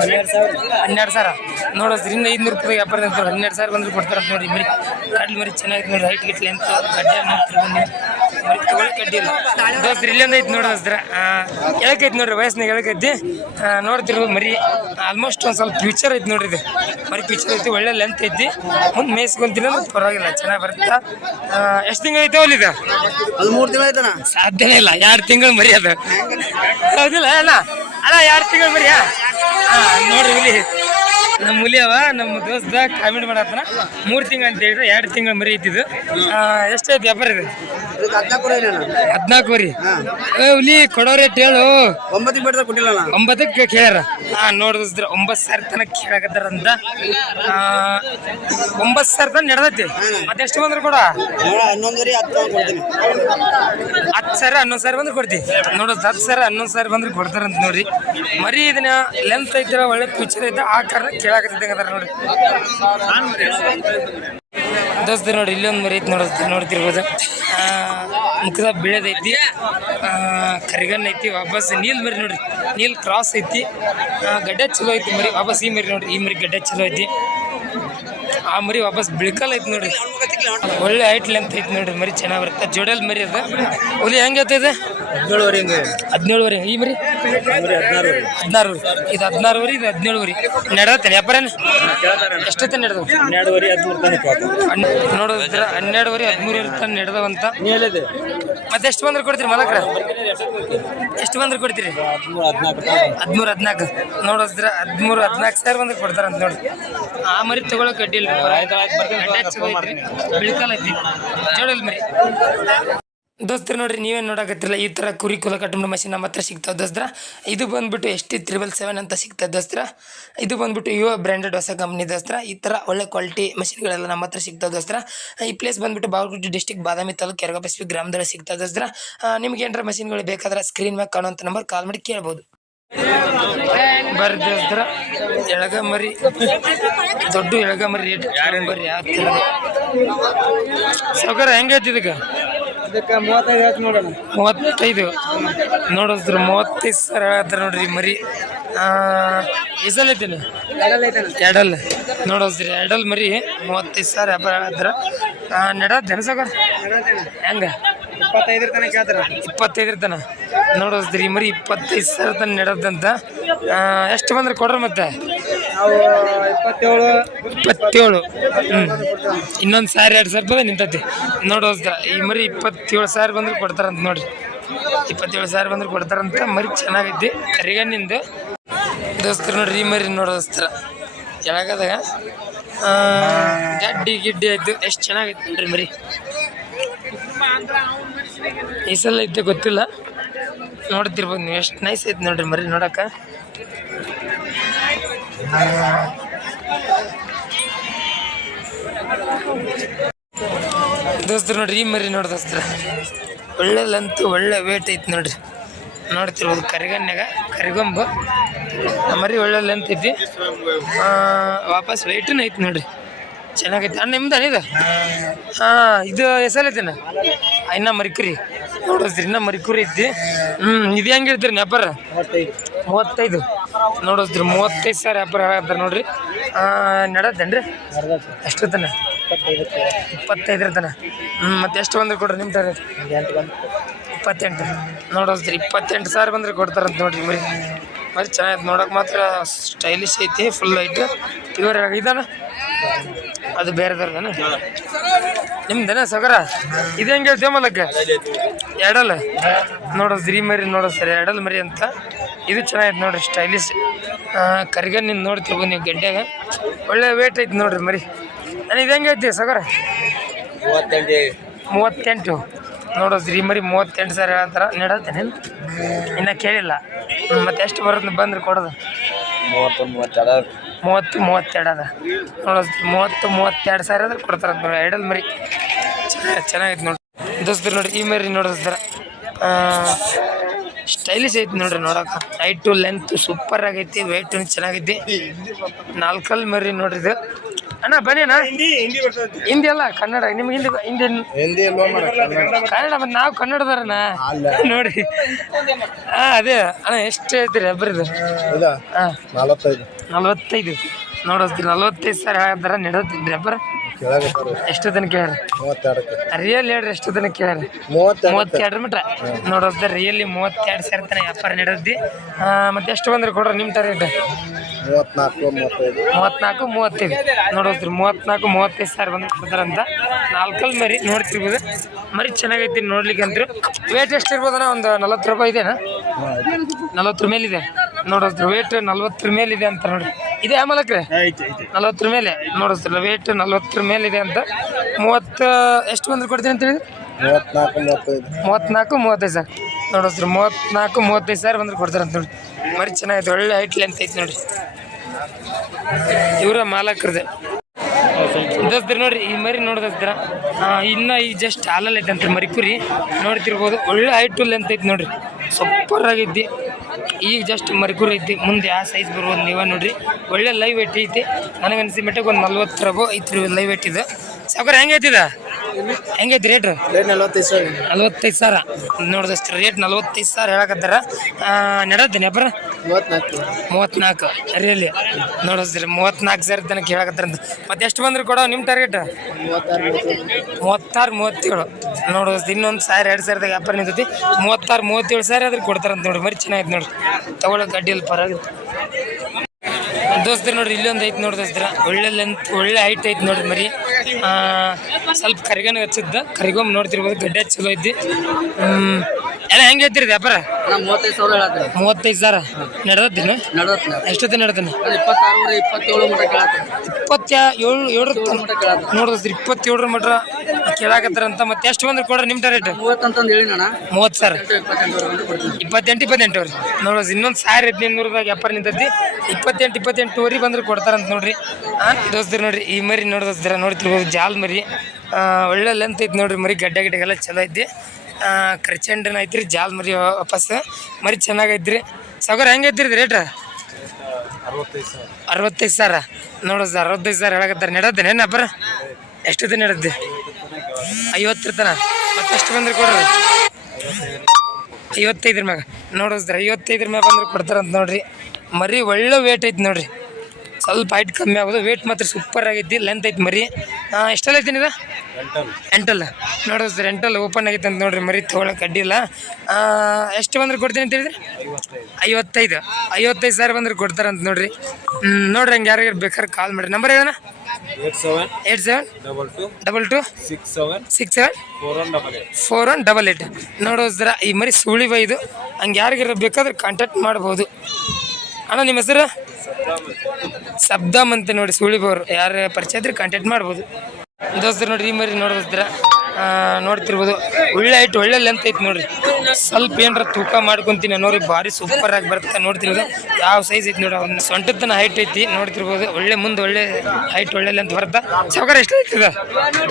ಹನ್ನೆರಡು ಸಾವಿರ. ಹನ್ನೆರಡು ಸಾವಿರ. ನೋಡೋದ್ರಿ ಇನ್ನು ಐದುನೂರು ರೂಪಾಯಿ ವ್ಯಾಪಾರ ಅಂತ ಹನ್ನೆರಡು ಸಾವಿರ ಬಂದ್ರೆ ಕೊಡ್ತಾರ ನೋಡಿ ಮರಿ ಕಡ್ಲಿ ಮರಿ ಚೆನ್ನಾಗಿ ನೋಡಿ ಹೈಟ್ ಗಿಟ್ಲಿ ಅಂತ ಗಡ್ಡೆ ನೋಡ್ತಿರ್ ಇಲ್ಲ. ದೋಸ್ತ್ರಿ ಇಲ್ಲೊಂದು ಐತಿ ನೋಡೋಸ್ತ್ರ ಎಳಕೈತಿ ನೋಡ್ರಿ ವಯಸ್ಸಿನಾಗ ಎಳಕೈತಿ ನೋಡ್ತಿರ್ಬೋದು ಮರಿ ಆಲ್ಮೋಸ್ಟ್ ಒಂದು ಸ್ವಲ್ಪ ಫ್ಯೂಚರ್ ಐತಿ ನೋಡ್ರಿ ಇದು. ಮರಿ ಫ್ಯೂಚರ್ ಐತಿ ಒಳ್ಳೆ ಲೆಂತ್ ಐತಿ. ಮುಂದೆ ಮೇಯ್ಸ್ಕೊಂತಿಲ್ಲ ಮತ್ತು ಪರವಾಗಿಲ್ಲ ಚೆನ್ನಾಗಿ ಬರುತ್ತೆ? ಎಷ್ಟು ತಿಂಗಳು ಐತೆ ಇದು? ಅದು ಮೂರು ದಿನ ಆಯ್ತಣ್ಣ ಸಾಧ್ಯನೇ ಇಲ್ಲ ಎರಡು ತಿಂಗಳು ಮರಿ ಅದು. ಹೌದಿಲ್ಲ ಅಲ್ಲ ಅಣ್ಣ ಎರಡು ತಿಂಗಳು ಮರಿಯಾ? ನೋಡ್ರಿ ಇಲ್ಲಿ. ನಮ್ಮ ಹುಲಿ ಅವ ನಮ್ಮ ದೋಸ್ತ ಕಾಮಿಡಿ ಮಾಡತ್ತನ ಮೂರು ತಿಂಗಳು ಅಂತ ಹೇಳಿದ್ರೆ, ಎರಡು ತಿಂಗಳು ಮರಿ ಐತಿದ್ದು ಎಷ್ಟೈತಿ ವ್ಯಾಪಾರ ಇದೆ? ಹದಿನಾಲ್ಕು ಏ ಹುಲಿ, ಕೊಡೋ ರೇಟ್ ಹೇಳು. ಒಂಬತ್ತಕ್ಕೆ ಕೇಳ್ಯಾರ. ಹಾ ನೋಡಿದ್ರೆ ಒಂಬತ್ತು ಸಾವಿರ ತನಕ ಕೇಳಕತ್ತಾರಂತ ಒಂಬತ್ತು ಸಾವಿರ ತನಕ ನಡೆದೈತಿ. ಮತ್ತೆಷ್ಟು ಬಂದ್ರೆ ಕೊಡ? ಹತ್ತು ಸಾವಿರ, ಹನ್ನೊಂದು ಸಾವಿರ ಬಂದ್ರೆ ಕೊಡ್ತೀವಿ ನೋಡೋದು ಹತ್ತು ಸಾವಿರ, ಹನ್ನೊಂದು ಸಾವಿರ ಬಂದ್ರೆ ಕೊಡ್ತಾರಂತ ನೋಡ್ರಿ. ಮರಿ ಇದನ್ನ ಲೆಂತ್ ಐತಿರ ಒಳ್ಳೆ ಫ್ಯೂಚರ್ ಐತೆ, ಆ ಕಾರಣ ಕೇಳಾಕತ್ತಿದ್ದಂಗೆ ಅದಾರ ನೋಡ್ರಿ. ದೋಸ್ತ ನೋಡಿ ಇಲ್ಲೊಂದು ಮರಿ ಐತಿ ನೋಡ ನೋಡ್ತಿರ್ಬೋದು. ಮುಖದ ಬೀಳದೈತಿ ಕರಿಗನ್ ಐತಿ, ವಾಪಸ್ ನೀಲ್ ಮರಿ ನೋಡ್ರಿ. ನೀಲ್ ಕ್ರಾಸ್ ಐತಿ. ಗಡ್ಡೆ ಚಲೋ ಐತಿ ಮರಿ. ವಾಪಸ್ ಈ ಮರಿ ನೋಡ್ರಿ, ಈ ಮರಿ ಗಡ್ಡೆ ಚಲೋ ಐತಿ. ಆ ಮರಿ ವಾಪಸ್ ಬಿಳ್ಕಲ್ ಐತಿ ನೋಡ್ರಿ. ಒಳ್ಳೆ ಹೈಟ್ ಲೆಂತ್ ಐತಿ ನೋಡ್ರಿ ಮರಿ ಚೆನ್ನಾಗಿ ಬರುತ್ತೆ. ಜೋಡಲ್ ಮರಿ ಅದ. ಹುಲಿ ಹೆಂಗೆ ಐತದ ಹದಿನೇಳುವರೆ ಹದಿನೇಳುವರೆ. ಈ ಮರಿ? ಹದಿನಾರು ಹದಿನಾರು ಇದು ಹದಿನಾರುವರೆ ಇದು ಹದಿನೇಳುವರೆ. ನಡೆದತ್ತೆ ವ್ಯಾಪಾರನ? ಎಷ್ಟೊತ್ತೆ ನಡೆದವು? ಹನ್ನೆರಡುವರೆ ಹದಿಮೂರು ತನಕ ನೋಡಿದ್ರ ಹನ್ನೆರಡುವರೆ ಹದಿಮೂರು ತನಕ ನಡೆದವಂತ. ಮತ್ತೆ ಎಷ್ಟು ಬಂದ್ರೆ ಕೊಡ್ತೀರಿ ಮಲಕ್ರ? ಎಷ್ಟು ಬಂದ್ರೆ ಕೊಡ್ತೀರಿ? ಹದಿಮೂರು ಹದಿನಾಲ್ಕು. ನೋಡೋದ್ರ ಹದಿಮೂರು ಹದಿನಾಲ್ಕು ಸಾವಿರ ಬಂದ್ರೆ ಕೊಡ್ತಾರಂತ ನೋಡಿ. ಆ ಮರಿ ತಗೊಳಕ್ ಅಡ್ಡಿ ಇಲ್ಲ. ಬಿಳ್ಕಾಲ ಐತಿ. ಜೋಡಲ್ ಮರಿ. ದೋಸ್ತರು ನೋಡ್ರಿ, ನೀವೇನು ನೋಡಕತ್ತಿರಲ್ಲ, ಈ ಥರ ಕುರಿ ಕುಲ ಕಟ್ಟುಂಬ ಮಷಿನ್ ನಮ್ಮ ಹತ್ರ ಸಿಗ್ತಾವೆ ದೋಸ್ತ್ರ? ಇದು ಬಂದುಬಿಟ್ಟು ಎಸ್ ತ್ರಿಬಲ್ ಸೆವೆನ್ ಅಂತ ಸಿಗ್ತದೆ ದೋಸ್ತ್ರ? ಇದು ಬಂದುಬಿಟ್ಟು ಯುವ ಬ್ರ್ಯಾಂಡೆಡ್ ಹೊಸ ಕಂಪ್ನಿ ದೋಸ್ತ್ರ? ಈ ಥರ ಒಳ್ಳೆ ಕ್ವಾಲಿಟಿ ಮಷಿನ್ಗಳೆಲ್ಲ ನಮ್ಮ ಹತ್ರ ಸಿಗ್ತಾವೆ ದೋಸ್ತ್ರ? ಈ ಪ್ಲೇಸ್ ಬಂದುಬಿಟ್ಟು ಬಾಗಲಕೋಟೆ ಡಿಸ್ಟಿಕ್ ಬಾದಾಮಿ ತಾಲೂಕು ಕೆರಗಬಸ್ವಿ ಗ್ರಾಮದಲ್ಲಿ ಸಿಗ್ತದೆ ದೋಸ್ತ್ರ? ನಿಮ್ಗೆ ಏನಾರ ಮಷಿನ್ಗಳು ಬೇಕಾದ್ರೆ ಸ್ಕ್ರೀನ್ ಮ್ಯಾಗ ಕಾಣುವಂಥ ನಂಬರ್ ಕಾಲ್ ಮಾಡಿ ಕೇಳ್ಬೋದು. ಬರ್ರಿ ದೋಸ್ತ್ರ ಎಳಗ ಮರಿ ದೊಡ್ಡ ಎಳಗ ಮರಿ ರೇಟ್ ಬರ್ರಿ ಯಾವ ಸೌಕರ್ಯ ಹೆಂಗೈತಿ ಇದಕ್ಕೆ? ಇದಕ್ಕೆ ಮೂವತ್ತೈದು ಹೇಳ್ತು ನೋಡೋಣ. ಮೂವತ್ತೈದು. ನೋಡಿದ್ರ ಮೂವತ್ತೈದು ಸಾವಿರ ಹೇಳತ್ತಾರ ನೋಡ್ರಿ ಮರಿ. ಎಸಲ್ ಎಡಲ್ ಎರಡಲ್ ಎಡಲ್ ಮರಿ. ಮೂವತ್ತೈದು ಸಾವಿರ ವ್ಯಾಪಾರ ಹೇಳ್ತಾರ. ನಡ ಜನಸಗರ್ ಹೆಂಗ? ಇಪ್ಪತ್ತೈದರ ತನಕ ಕೇಳ್ತಾರ ಇಪ್ಪತ್ತೈದರ ತನ. ನೋಡಿದ್ರಿ ಮರಿ ಇಪ್ಪತ್ತೈದು ಸಾವಿರ ತನ ನೆಡದಂತ. ಎಷ್ಟು ಬಂದ್ರೆ ಕೊಡ್ರಿ ಮತ್ತೆ? ಇಪ್ಪತ್ತೇಳು. ಇಪ್ಪತ್ತೇಳು. ಹ್ಞೂ ಇನ್ನೊಂದು ಸಾವಿರ ಎರಡು ಸಾವಿರ ರೂಪಾಯಿ ನಿಂತೈತಿ. ನೋಡೋದ್ರ ಈ ಮರಿ ಇಪ್ಪತ್ತೇಳು ಸಾವಿರ ಬಂದ್ರೆ ಕೊಡ್ತಾರಂತ ನೋಡ್ರಿ ಇಪ್ಪತ್ತೇಳು ಸಾವಿರ ಬಂದ್ರೆ ಕೊಡ್ತಾರಂತ ಮರಿ ಚೆನ್ನಾಗೈತಿ. ನಿಂದು. ದೋಸ್ತರು ನೋಡ್ರಿ ಈ ಮರಿ ನೋಡೋಸ್ತರ ಕೆಳಗದಾಗ ಆ, ಗಡ್ಡಿ ಗಿಡ್ಡಿ ಆಯ್ತು. ಎಷ್ಟು ಚೆನ್ನಾಗೈತೆ ನೋಡ್ರಿ ಮರಿ. ಈ ಸಲ ಐತೆ ಗೊತ್ತಿಲ್ಲ. ನೋಡ್ತಿರ್ಬೋದು ನೀವು. ಎಷ್ಟು ನೈಸ್ ಐತೆ ನೋಡ್ರಿ ಮರಿ ನೋಡಕ್ಕೆ. ದೋಸ್ತರು ನೋಡ್ರಿ, ಈ ಮರಿ ನೋಡಿ ದೋಸ್ತರ. ಒಳ್ಳೆ ಲೆಂತ್ ಒಳ್ಳೆ ವೇಟ್ ಐತಿ ನೋಡ್ರಿ. ನೋಡ್ತಿರ್ಬೋದು ಕರಿಗನ್ಯಾಗ ಕರಿಗೊಂಬು. ಮರಿ ಒಳ್ಳೆ ಲೆಂತ್ ಐತಿ. ವಾಪಸ್ ವೆಯ್ಟನ್ ಐತಿ ನೋಡ್ರಿ. ಚೆನ್ನಾಗೈತಿ. ಅಣ್ಣ ನಿಮ್ದು ಇದು? ಹಾಂ, ಇದು ಹೆಸರೈತೇನ ಇನ್ನ ಮರಿಕುರಿ. ನೋಡಿದ್ರಿ ಇನ್ನ ಮರಿಕುರಿ ಐತಿ. ಹ್ಞೂ ಇದು ಹೆಂಗೆ ಹೇಳ್ತೀರಿ ವ್ಯಾಪಾರ? ಮೂವತ್ತೈದು. ನೋಡಿದ್ರಿ ಮೂವತ್ತೈದು ಸಾವಿರ ವ್ಯಾಪಾರ ಆಗತ್ತಾರ ನೋಡ್ರಿ. ನಡತ್ತೇನ್ರಿ ಎಷ್ಟು ತನ ಇಪ್ಪತ್ತೈದರ ತನ. ಹ್ಞೂ ಮತ್ತೆ ಎಷ್ಟು ಬಂದ್ರೆ ಕೊಡ್ರಿ ನಿಮ್ಮ ತರ ಇಪ್ಪತ್ತೆಂಟು ನೋಡೋದ್ರಿ ಇಪ್ಪತ್ತೆಂಟು ಸಾವಿರ ಬಂದ್ರೆ ಕೊಡ್ತಾರಂತ ನೋಡ್ರಿ ಮರಿ. ಮರಿ ಚೆನ್ನಾಗೈತೆ ನೋಡೋಕೆ ಮಾತ್ರ ಸ್ಟೈಲಿಶ್ ಐತಿ ಫುಲ್ ಐತೆ ಪ್ಯೂರ್ ಇದಾನ ಅದು ಬೇರೆ ಬೇರೆದಾನ ನಿಮ್ದೇನ ಸಗರ? ಇದು ಹೆಂಗೆ ಹೇಳ್ತೀವಿ ಮಲಕ್ಕೆ ಎರಡಲ್ಲ? ನೋಡೋದ್ರಿ ಈ ಮರಿ ನೋಡೋ ಸರಿ ಎರಡಲ್ ಮರಿ ಅಂತ. ಇದು ಚೆನ್ನಾಗೈತೆ ನೋಡ್ರಿ ಸ್ಟೈಲಿಶ್ ಕರಿಗಣ್ಣಿಂದ ನೋಡ್ತಿರ್ಬೋದು ನೀವು ಗೆಡ್ಡೆಗೆ. ಒಳ್ಳೆ ವೇಟ್ ಐತಿ ನೋಡ್ರಿ ಮರಿ. ನಾನು ಇದು ಹೆಂಗೆ ಹೇಳ್ತೀವಿ ಸಗರ? ಮೂವತ್ತೆಂಟು ಮೂವತ್ತೆಂಟು. ಈ ಮರಿ ಮೂವತ್ತೆಂಟು ಸಾವಿರ ಹೇಳ್ತಾರ. ನೀಡತ್ತೇನೆ ಇನ್ನು ಕೇಳಿಲ್ಲ. ಮತ್ತೆ ಎಷ್ಟು ಬರುತ್ತೆ ಬಂದ್ರೆ ಕೊಡೋದು? ಮೂವತ್ತೊಂದು ಮೂವತ್ತೆರಡು ಮೂವತ್ತು, ಮೂವತ್ತೆರಡು ಅದ. ನೋಡೋದ್ರಿ ಮೂವತ್ತು, ಮೂವತ್ತೆರಡು ಸಾವಿರ ಆದ್ರೆ ಕೊಡ್ತಾರ ನೋಡಿ, ಐಡಲ್ ಮರಿ. ಚೆನ್ನಾಗಿ, ಚೆನ್ನಾಗೈತೆ ನೋಡಿ. ದೋಸ್ತರು ನೋಡಿ ಈ ಮರಿ ನೋಡೋದ್ರ ಸ್ಟೈಲಿಶ್ ಐತಿ ನೋಡ್ರಿ ನೋಡೋಕೆ ಹೈಟು ಲೆಂತ್ ಸೂಪರ್ ಆಗೈತಿ ವೆಯ್ಟು ಚೆನ್ನಾಗೈತಿ. ನಾಲ್ಕಲ್ ಮರಿ ನೋಡ್ರಿ ಇದು. ಅಣ್ಣ ಬನ್ನಿ ಅಣ್ಣ ಹಿಂದಿ ಅಲ್ಲ ಕನ್ನಡ. ನಿಮ್ಗೆ ಹಿಂದಿ ಹಿಂದಿ ಹಿಂದಿ? ಕನ್ನಡ? ಮತ್ತೆ ನಾವು ಕನ್ನಡದವ್ರನ ನೋಡಿ. ಹಾ ಅದೇ. ಅಣ್ಣ ಎಷ್ಟು ಹೇಳ್ತೀರಿ ಒಬ್ಬರದು ನಲವತ್ತೈದು. ನಲ್ವತ್ತೈದು. ನೋಡೋದ್ರಿ ನಲ್ವತ್ತೈದು ಸಾವಿರ ಹೇಳ್ತಾರ ನಡೆದಿದ್ರಿ ಕೆಳಗತ್ತಾರ ಎಷ್ಟು ದಿನ ಕೇಳ್ರಿ? ರಿಯಲ್ ಹೇಳ್ರಿ ಎಷ್ಟು ದಿನ ಕೇಳ್ರಿ? ಮೂವತ್ತೆರಡು ಮೀಟರ್? ನೋಡೋದ್ರ ರಿಯಲಿ ಮೂವತ್ತೆರಡು ಸಾವಿರ ತನಕ ವ್ಯಾಪಾರ ನಡೆದ್ದಿ. ಮತ್ತೆ ಎಷ್ಟು ಬಂದ್ರೆ ಕೊಡ್ರಿ ನಿಮ್ಮ ರೇಟ್ ಮೂವತ್ನಾಲ್ಕು ಮೂವತ್ತೈದು. ನೋಡೋದ್ರಿ ಮೂವತ್ನಾಲ್ಕು ಮೂವತ್ತೈದು ಸಾವಿರ ಬಂದ್ರೆ ಕೊಡ್ತಾರಂತ. ನಾಲ್ಕಲ್ ಮರಿ ನೋಡ್ತಿರ್ಬೋದು. ಮರಿ ಚೆನ್ನಾಗೈತಿ ನೋಡ್ಲಿಕ್ಕೆ ಅಂದ್ರು ವೇಟ್ ಎಷ್ಟು ಇರ್ಬೋದಣ್ಣ ಒಂದು ನಲವತ್ತು ರೂಪಾಯಿ ಇದೆನಾ? ನಲವತ್ತರ ಮೇಲಿದೆ. ನೋಡೋದ್ರ ವೇಟ್ ನಲ್ವತ್ತರ ಮೇಲೆ ಇದೆ ಅಂತ ನೋಡಿ ಇದೆ ಆಮಲಕ್ರೆ ನಲ್ವತ್ತರ ಮೇಲೆ. ನೋಡಿದ್ರೆ ವೇಟ್ ನಲ್ವತ್ತರ ಮೇಲೆ ಇದೆ ಅಂತ. ಮೂವತ್ತು ಎಷ್ಟು ಬಂದ್ರೆ ಕೊಡ್ತೀನಿ ಅಂತ ಹೇಳಿ ಮೂವತ್ನಾಲ್ಕು ಮೂವತ್ತೈದು. ಸಾವಿರ. ನೋಡಿಸ್ರಿ ಮೂವತ್ನಾಲ್ಕು ಮೂವತ್ತೈದು ಸಾವಿರ ಬಂದ್ರೆ ಅಂತ ನೋಡಿ ಮರಿ ಚೆನ್ನಾಗಿದೆ ಒಳ್ಳೆ ಹೈಟ್ ಲೆಂತ್ ಐತೆ ನೋಡಿ ಇವರ ಮಾಲಕರದೆ. ದೋಸ್ತ್ರಿ ನೋಡ್ರಿ ಈ ಮರಿ ನೋಡಿದ್ರ ಇನ್ನ ಈ ಜಸ್ಟ್ ಹಾಲಲ್ಲಿ ಐತೆ ಅಂತ ಮರಿ ಕುರಿ. ನೋಡ್ತಿರ್ಬೋದು ಒಳ್ಳೆ ಹೈಟ್ ಲೆಂತ್ ಐತಿ ನೋಡ್ರಿ. ಸೂಪರ್ ಆಗೈತಿ. ಈಗ ಜಸ್ಟ್ ಮರಿಕುರಿ ಐತಿ ಮುಂದೆ ಆ ಸೈಜ್ ಬರ್ಬೋದು ನೀವೇ ನೋಡ್ರಿ. ಒಳ್ಳೆ ಲೈವ್ ವೆಟ್ ಐತಿ. ನನಗೆ ಅನ್ಸಿ ಮಟ್ಟಿಗೆ ಒಂದು ನಲ್ವತ್ತು ರಬೋ ಐತ್ರಿ ಲೈವ್ ವೆಟ್ ಇದು. ಸಾವ್ಕಾರ ಇದು? ಹೆಂಗೈತಿ ರೇಟ್ ನಲವತ್ತೈದು ಸಾವಿರ. ನಲ್ವತ್ತೈದು ಸಾವಿರ. ನೋಡಿದಷ್ಟು ರೇಟ್ ನಲ್ವತ್ತೈದು ಸಾವಿರ ಹೇಳಕತ್ತಾರ. ನಡತ್ತೀನಿ ಅಪ್ಪರ ಮೂವತ್ನಾಲ್ಕು. ರಿಯಲಿ ನೋಡಿಸ್ರಿ ಮೂವತ್ನಾಲ್ಕು ಸಾವಿರ ತನಕ ಕೇಳಕತ್ತಾರಂತ. ಮತ್ತೆ ಎಷ್ಟು ಬಂದ್ರೆ ಕೊಡೋ ನಿಮ್ಮ ಟಾರ್ಗೆಟ್ ಮೂವತ್ತಾರು ಮೂವತ್ತೇಳು. ನೋಡೋದು ಇನ್ನೊಂದು ಸಾವಿರ ಎರಡು ಸಾವಿರದಾಗ ವ್ಯಾಪಾರ ನಿಂತೈತಿ. ಮೂವತ್ತಾರು ಮೂವತ್ತೇಳು ಸಾವಿರ ಅದ್ರ ಕೊಡ್ತಾರಂತ ನೋಡ್ರಿ ಮರಿ ಚೆನ್ನಾಗಿತ್ತು ನೋಡ್ರಿ ತಗೊಳ್ಳೋ ಗಡ್ಡಿಯಲ್ಲಿ ಪರವಾಗಿಲ್ಲ. ದೋಸ್ತರ ನೋಡ್ರಿ ಇಲ್ಲೊಂದು ಐತೆ ನೋಡಿ ದೋಸ್ತರ. ಒಳ್ಳೆ ಲೆಂತ್ ಒಳ್ಳೆ ಹೈಟ್ ಐತೆ ನೋಡ್ರಿ ಮರಿ. ಸ್ವಲ್ಪ ಕರಿಗನ ಹಚ್ಚಿದ್ದ. ಕರಿಗೊಮ್ಮೆ ನೋಡ್ತಿರ್ಬೋದು ಗಡ್ಡೆ ಚಲೋ ಐತಿ. ಹ್ಮ್. ಎಲ್ಲ ಹೆಂಗೆ ಹೇಳ್ತೀರಿ ವ್ಯಾಪಾರ? ನಾ ಮೂವತ್ತೈದು ಸಾವಿರ ಹೇಳತ್ತೀನಿ ಮೂವತ್ತೈದು ಸಾವಿರ. ನಡೆದತ್ತಿನ ಎಷ್ಟೊತ್ತಿನ ನಡೆದನ ಇಪ್ಪತ್ತಾರು ಇಪ್ಪತ್ತೇಳು ಮಟ್ಟ ಕೇಳತ್ತೀನಿ ಇಪ್ಪತ್ತ ಏಳು ಏಳರ ನೋಡಿದ್ರಿ ಇಪ್ಪತ್ತೇಳರ ಮಟ್ರ ಕೇಳಾಕತ್ತಾರಂತ ಮತ್ತೆ ಎಷ್ಟು ಬಂದ್ರೆ ಕೊಡ್ರಿ ನಿಮ್ಮ ರೇಟ್ ಮೂವತ್ತಂತಂದು ಹೇಳಿ ನಾನು ಮೂವತ್ತು ಸಾವಿರ. ಇಪ್ಪತ್ತೆಂಟು ಇಪ್ಪತ್ತೆಂಟು ಇಪ್ಪತ್ತೆಂಟು ನೋಡೋದು ಇನ್ನೊಂದು ಸಾವಿರ ಹದಿನೈದುನೂರದಾಗ ವ್ಯಾಪಾರ ನಿಂತೈತಿ. ಇಪ್ಪತ್ತೆಂಟು ಇಪ್ಪತ್ತೆಂಟುವರೆ ಬಂದ್ರೆ ಕೊಡ್ತಾರಂತ ನೋಡ್ರಿ. ಹಾಂ ದೋಸ್ತರು ನೋಡ್ರಿ ಈ ಮರಿ ನೋಡಿ ನೋಡ್ತಿರ್ಬೋದು ಜಾಲ್ ಮರಿ. ಒಳ್ಳೆ ಲೆಂತ್ ಐತಿ ನೋಡ್ರಿ ಮರಿ ಗಡ್ಡೆ ಗಿಡ್ಡೆಗೆಲ್ಲ ಚಲೋ ಐತಿ. ಖರ್ಚಂಡನ ಐತ್ರಿ ಜಾಲ್ ಮರಿ ವಾಪಸ್. ಮರಿ ಚೆನ್ನಾಗೈತ್ರಿ ಸಾಗರ ಹೆಂಗೆ ಐತ್ರಿ ರೇಟ್ ಅರವತ್ತೈದು ಸಾವಿರ. ನೋಡೋದು ಸರ್ ಅರವತ್ತೈದು ಸಾವಿರ ಹೇಳಕತ್ತಾರೆ. ನಡೆದ್ದೇನೆ ಅಪ್ಪರ ಎಷ್ಟೊತ್ತಿನ ನಡೆದ್ದೆ ಐವತ್ತರ ತನ ಮತ್ತೆ ಎಷ್ಟು ಬಂದ್ರೆ ಕೊಡ್ರಿ. ಐವತ್ತೈದ್ರ ಮ್ಯಾಗ. ನೋಡಿಸ್ರಿ ಐವತ್ತೈದ್ರ ಮ್ಯಾಗ ಬಂದ್ರೆ ಕೊಡ್ತಾರಂತ ನೋಡ್ರಿ. ಮರಿ ಒಳ್ಳೆ ವೇಟ್ ಐತೆ ನೋಡ್ರಿ. ಸ್ವಲ್ಪ ಹೈಟ್ ಕಮ್ಮಿ ಆಗೋದು ವೇಟ್ ಮಾತ್ರ ಸೂಪರ್ ಆಗೈತಿ ಲೆಂತ್ ಐತಿ ಮರಿ. ಎಷ್ಟೆಲ್ಲ ಐತಿ ಇದು ಎಂಟಲ್ಲ? ಸರ್ ಎಂಟಲ್ಲ ಓಪನ್ ಆಗೈತೆ ಅಂತ ನೋಡ್ರಿ ಮರಿ. ತೊಗೊಳಕ್ಕೆ ಅಡ್ಡಿಲ್ಲ ಎಷ್ಟು ಬಂದ್ರೆ ಕೊಡ್ತೀನಿ ಅಂತ ಹೇಳಿದ್ರಿ? ಐವತ್ತೈದು. ಐವತ್ತೈದು. ಸಾವಿರ ಬಂದ್ರೆ ಕೊಡ್ತಾರಂತ ನೋಡ್ರಿ. ಹ್ಮ್, ನೋಡ್ರಿ ಹಂಗೆ ಯಾರಿಗಾರು ಬೇಕಾದ್ರೆ ಕಾಲ್ ಮಾಡಿರಿ. ನಂಬರ್ ಹೇಳೋಣ eight seven. Eight seven. Double two. Double two. Six seven. Six seven. Four one double eight four one double eight ನೋಡೋದ್ರ ಈ ಮರಿ ಸುಳಿ ಬೈದು ಹಂಗೆ ಯಾರಿಗಾರ ಬೇಕಾದ್ರೆ ಕಾಂಟ್ಯಾಕ್ಟ್ ಮಾಡ್ಬೋದು. ಅಣ್ಣ ನಿಮ್ಮ ಹೆಸರು? ಸಬ್ದಾಮ್ ಅಂತ ನೋಡಿ ಸುಳಿಬೋರು ಯಾರು ಪರಿಚಯ ಇದ್ರೆ ಕಾಂಟ್ಯಾಕ್ಟ್ ಮಾಡ್ಬೋದು. ದೋಸ್ತರು ನೋಡ್ರಿ ಈ ಮರಿ ನೋಡೋದ್ರ ನೋಡ್ತಿರ್ಬೋದು. ಒಳ್ಳೆ ಐಟ್ ಒಳ್ಳೆ ಲೆಂತ್ ಐತಿ ನೋಡ್ರಿ. ಸ್ವಲ್ಪ ಏನರ ತೂಕ ಮಾಡ್ಕೊಂತೀನಿ ಅನ್ನೋರಿ ಭಾರಿ ಸೂಪರ್ ಆಗಿ ಬರ್ತಾ ನೋಡ್ತಿರ್ಬೋದು. ಯಾವ ಸೈಜ್ ಐತಿ ನೋಡಿ ಅವ್ನ ಸೊಂಟದನ ಹೈಟ್ ಐತಿ ನೋಡ್ತಿರ್ಬೋದು. ಒಳ್ಳೆ ಮುಂದೆ ಒಳ್ಳೆ ಹೈಟ್ ಒಳ್ಳೆ ಲೆಂತ್ ಬರ್ತಾ ಸಾವುಕಾರ ಎಷ್ಟು ಐತಿ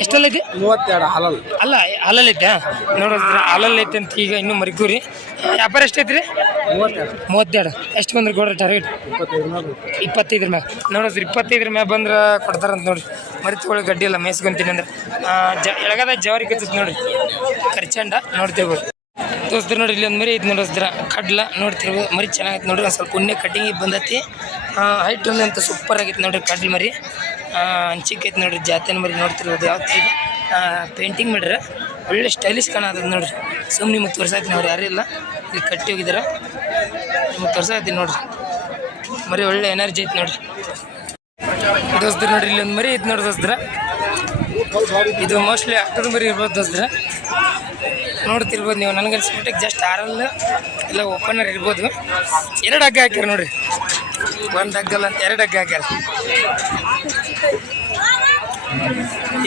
ಎಷ್ಟೆಲ್ಲ ಐತಿ? ಮೂವತ್ತೆರಡು ಹಲಲ್. ಅಲ್ಲ ಹಾಲಲ್ಲಿ ಐತೆ ನೋಡಿದ್ರೆ ಹಾಲಲ್ಲಿ ಐತೆ ಅಂತ ಈಗ ಇನ್ನೂ ಮರಿಕೂರಿ. ವ್ಯಾಪಾರ ಎಷ್ಟೈತ್ರಿ? ಮೂವತ್ತೆರಡು. ಎಷ್ಟು ಬಂದ್ರೆ ಕೊಡ್ರಿ ಟಾರ್ಗೆಟ್ ಇಪ್ಪತ್ತೈದ್ರ ಮ್ಯಾಗ ನೋಡಿದ್ರಿ ಇಪ್ಪತ್ತೈದ್ರ ಮ್ಯಾಗ ಬಂದ್ರೆ ಕೊಡ್ತಾರಂತ ನೋಡಿ ಮರಿ ತಗೊಳ್ಳಿ, ಗಡ್ಡಿ ಎಲ್ಲ ಮೇಯ್ಸ್ಕೊಂತೀನಿ ಅಂದ್ರೆ. ಜ, ಎಳಗದ ಜವಾರಿ ಕತ್ತೈತಿ ನೋಡಿ ಕರ್ಚಂಡ ನೋಡ್ತೇವೆ ತೋರಿಸ್ತಾರೆ ನೋಡಿ ಇಲ್ಲಿ ಒಂದು ಮರಿ ಐತೆ ನೋಡಿದ್ರ ಕಡ್ಲ ನೋಡ್ತಿರ್ಬೋದು ಮರಿ ಚೆನ್ನಾಗೈತೆ ನೋಡ್ರಿ. ಒಂದು ಸ್ವಲ್ಪ ಉಣ್ಣೆ ಕಟ್ಟಿಂಗ್ ಬಂದೈತಿ. ಹೈಟ್ ಒಂದು ಅಂತ ಸೂಪರ್ ಆಗೈತೆ ನೋಡ್ರಿ ಕಡ್ಲ ಮರಿ. ಹಂಚಿಕೆ ಐತೆ ನೋಡ್ರಿ ಜಾತಿನ ಮರಿ ನೋಡ್ತಿರ್ಬೋದು ಯಾವ ಥರ ಪೇಂಟಿಂಗ್ ಮಾಡ್ರಿ. ಒಳ್ಳೆ ಸ್ಟೈಲಿಶ್ ಕಾಣತದ ನೋಡ್ರಿ. ಸುಮ್ಮನೆ ಮತ್ತು ತೋರ್ಸಾಯ್ತು ಯಾರೂ ಇಲ್ಲಿ ಕಟ್ಟಿ ಹೋಗಿದ್ದಾರೆ. ನಿಮಗೆ ತೋರ್ಸಾಯ್ತೀನಿ ನೋಡ್ರಿ. ಮರಿ ಒಳ್ಳೆ ಎನರ್ಜಿ ಐತಿ ನೋಡ್ರಿ. ದೋಸ್ತರ ನೋಡ್ರಿ ಇಲ್ಲಿ ಒಂದು ಮರಿ ಐತಿ ನೋಡ್ರಿ ದೋಸ್ತರ. ಇದು ಮೋಸ್ಟ್ಲಿ ಅಕ್ಕದ ಮರಿ ಇರ್ಬೋದು ದೋಸ್ತರ. ನೋಡ್ತಿರ್ಬೋದು ನೀವು, ನನಗೆ ಅನ್ಸ್ಬಿಟ್ಟಿಗೆ ಜಸ್ಟ್ ಆರಲ್ಲ ಇಲ್ಲ ಓಪನರ್ ಇರ್ಬೋದು. ಎರಡು ಹಗ್ಗ ಹಾಕ್ಯಾರ ನೋಡ್ರಿ. ಒಂದು ಹಗ್ಗಲ್ಲ ಅಂತ ಎರಡು ಹಗ್ಗ ಹಾಕ್ಯಾರ.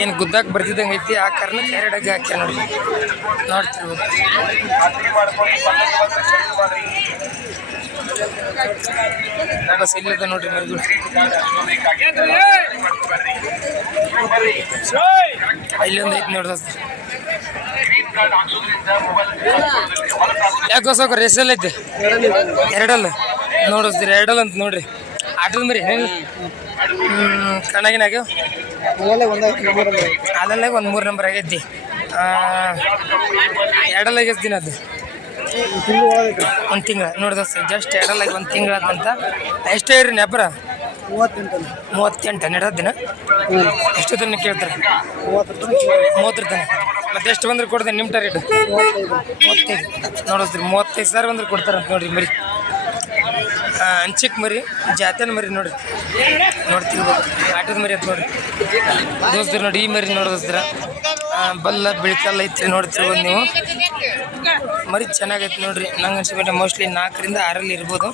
ಏನು ಗುದ್ದಾಕ್ ಬರ್ತಿದ್ದಂಗೆ ಐತಿ, ಆ ಕಾರಣ ಎರಡಾಗಿ ಹಾಕ್ಯ ನೋಡಿ. ನೋಡ್ತಿರ್ಬೋದು ಬಸ್ ನೋಡ್ರಿ ಮರಿಗಳು ಇಲ್ಲೊಂದು ಐತಿ ನೋಡ್ದ ಯಾಕೋ ಸಾಕು ಎಷ್ಟೆಲ್ಲ ಐತೆ? ಎರಡಲ್ಲ. ನೋಡಿಸ್ತೀರಿ ಎರಡಲ್ಲ ಅಂತ ನೋಡ್ರಿ. ಆಟದ ಮರಿ ಹ್ಞೂ ಅಲ್ಲೆಲ್ಲ ಒಂದು ಮೂರು ನಂಬರ್ ಆಗೈತಿ. ಎರಡಲ್ಲ ದಿನ ಅದು. ಒಂದು ತಿಂಗಳ. ನೋಡ್ದ ಜಸ್ಟ್ ಎರಡಲ್ಲ ಒಂದು ತಿಂಗಳ ಅಂತ. ಎಷ್ಟೇ ಇರಿ ನೆಪರ ಮೂವತ್ತೆಂಟು ಮೂವತ್ತೆಂಟು ನಡೆದ ದಿನ? ಎಷ್ಟು ದಿನ ಕೇಳ್ತಾರೆ? ಮೂವತ್ತು ತನ ಮತ್ತೆ ಎಷ್ಟು ಬಂದ್ರೆ ಕೊಡ್ತೇನೆ ನಿಮ್ಮ ಟಾರ್ಗೆಟ್ ಮೂವತ್ತೈದು. ನೋಡಿಸ್ರಿ ಮೂವತ್ತೈದು ಸಾವಿರ ಬಂದ್ರೆ ಕೊಡ್ತಾರಂತ ನೋಡಿರಿ ಮರಿ. ಹಂಚಿಕ್ ಮರಿ ಜಾತನ ಮರಿ ನೋಡ್ರಿ. ನೋಡ್ತಿರ್ಬೋದು ಆಟದ ಮರಿ ಅಂತ ನೋಡ್ರಿ. ದೋಸ್ತರು ನೋಡಿ, ಈ ಮರಿ ನೋಡಿದ್ರ ಬಲ್ಲ ಬೆಳಕಲ್ಲ ಐತ್ರಿ ನೋಡ್ತಿರ್ಬೋದು ನೀವು. ಮರಿ ಚೆನ್ನಾಗೈತೆ ನೋಡ್ರಿ. ನಂಗೆ ಅನ್ಸಿಬಿಟ್ಟೆ ಮೋಸ್ಟ್ಲಿ ನಾಲ್ಕರಿಂದ ಆರಲ್ಲಿ ಇರ್ಬೋದು.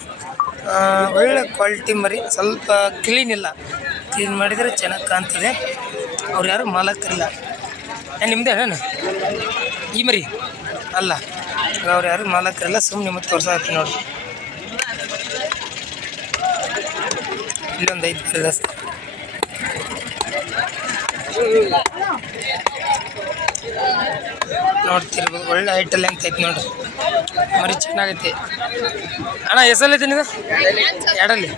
ಒಳ್ಳೆ ಕ್ವಾಲಿಟಿ ಮರಿ. ಸ್ವಲ್ಪ ಕ್ಲೀನ್ ಇಲ್ಲ. ಕ್ಲೀನ್ ಮಾಡಿದರೆ ಚೆನ್ನಾಗಿ ಕಾಣ್ತದೆ. ಅವ್ರು ಯಾರು ಮಾಲಕರಿಲ್ಲ. ಏ ನಿಮ್ಮದೇ ನಾನು ಈ ಮರಿ? ಅಲ್ಲ. ಅವ್ರು ಯಾರು ಮಾಲಕರಿಲ್ಲ. ಸುಮ್ಮನೆ ಮತ್ತೆ ತೋರ್ಸಾಕತ್ತೀನಿ ನೋಡ್ರಿ. ಇಲ್ಲೊಂದು ಐದು ದೋಸ್ತ ನೋಡ್ತಿರ್ಬೋದು, ಒಳ್ಳೆ ಐಟಲ್ ಅಂತ ಐತಿ ನೋಡ್ರಿ. ಮರಿ ಚೆನ್ನಾಗೈತಿ. ಅಣ್ಣ ಎಸಲ್ಲೈತಿ ಎರಡಲ್ಲಿ.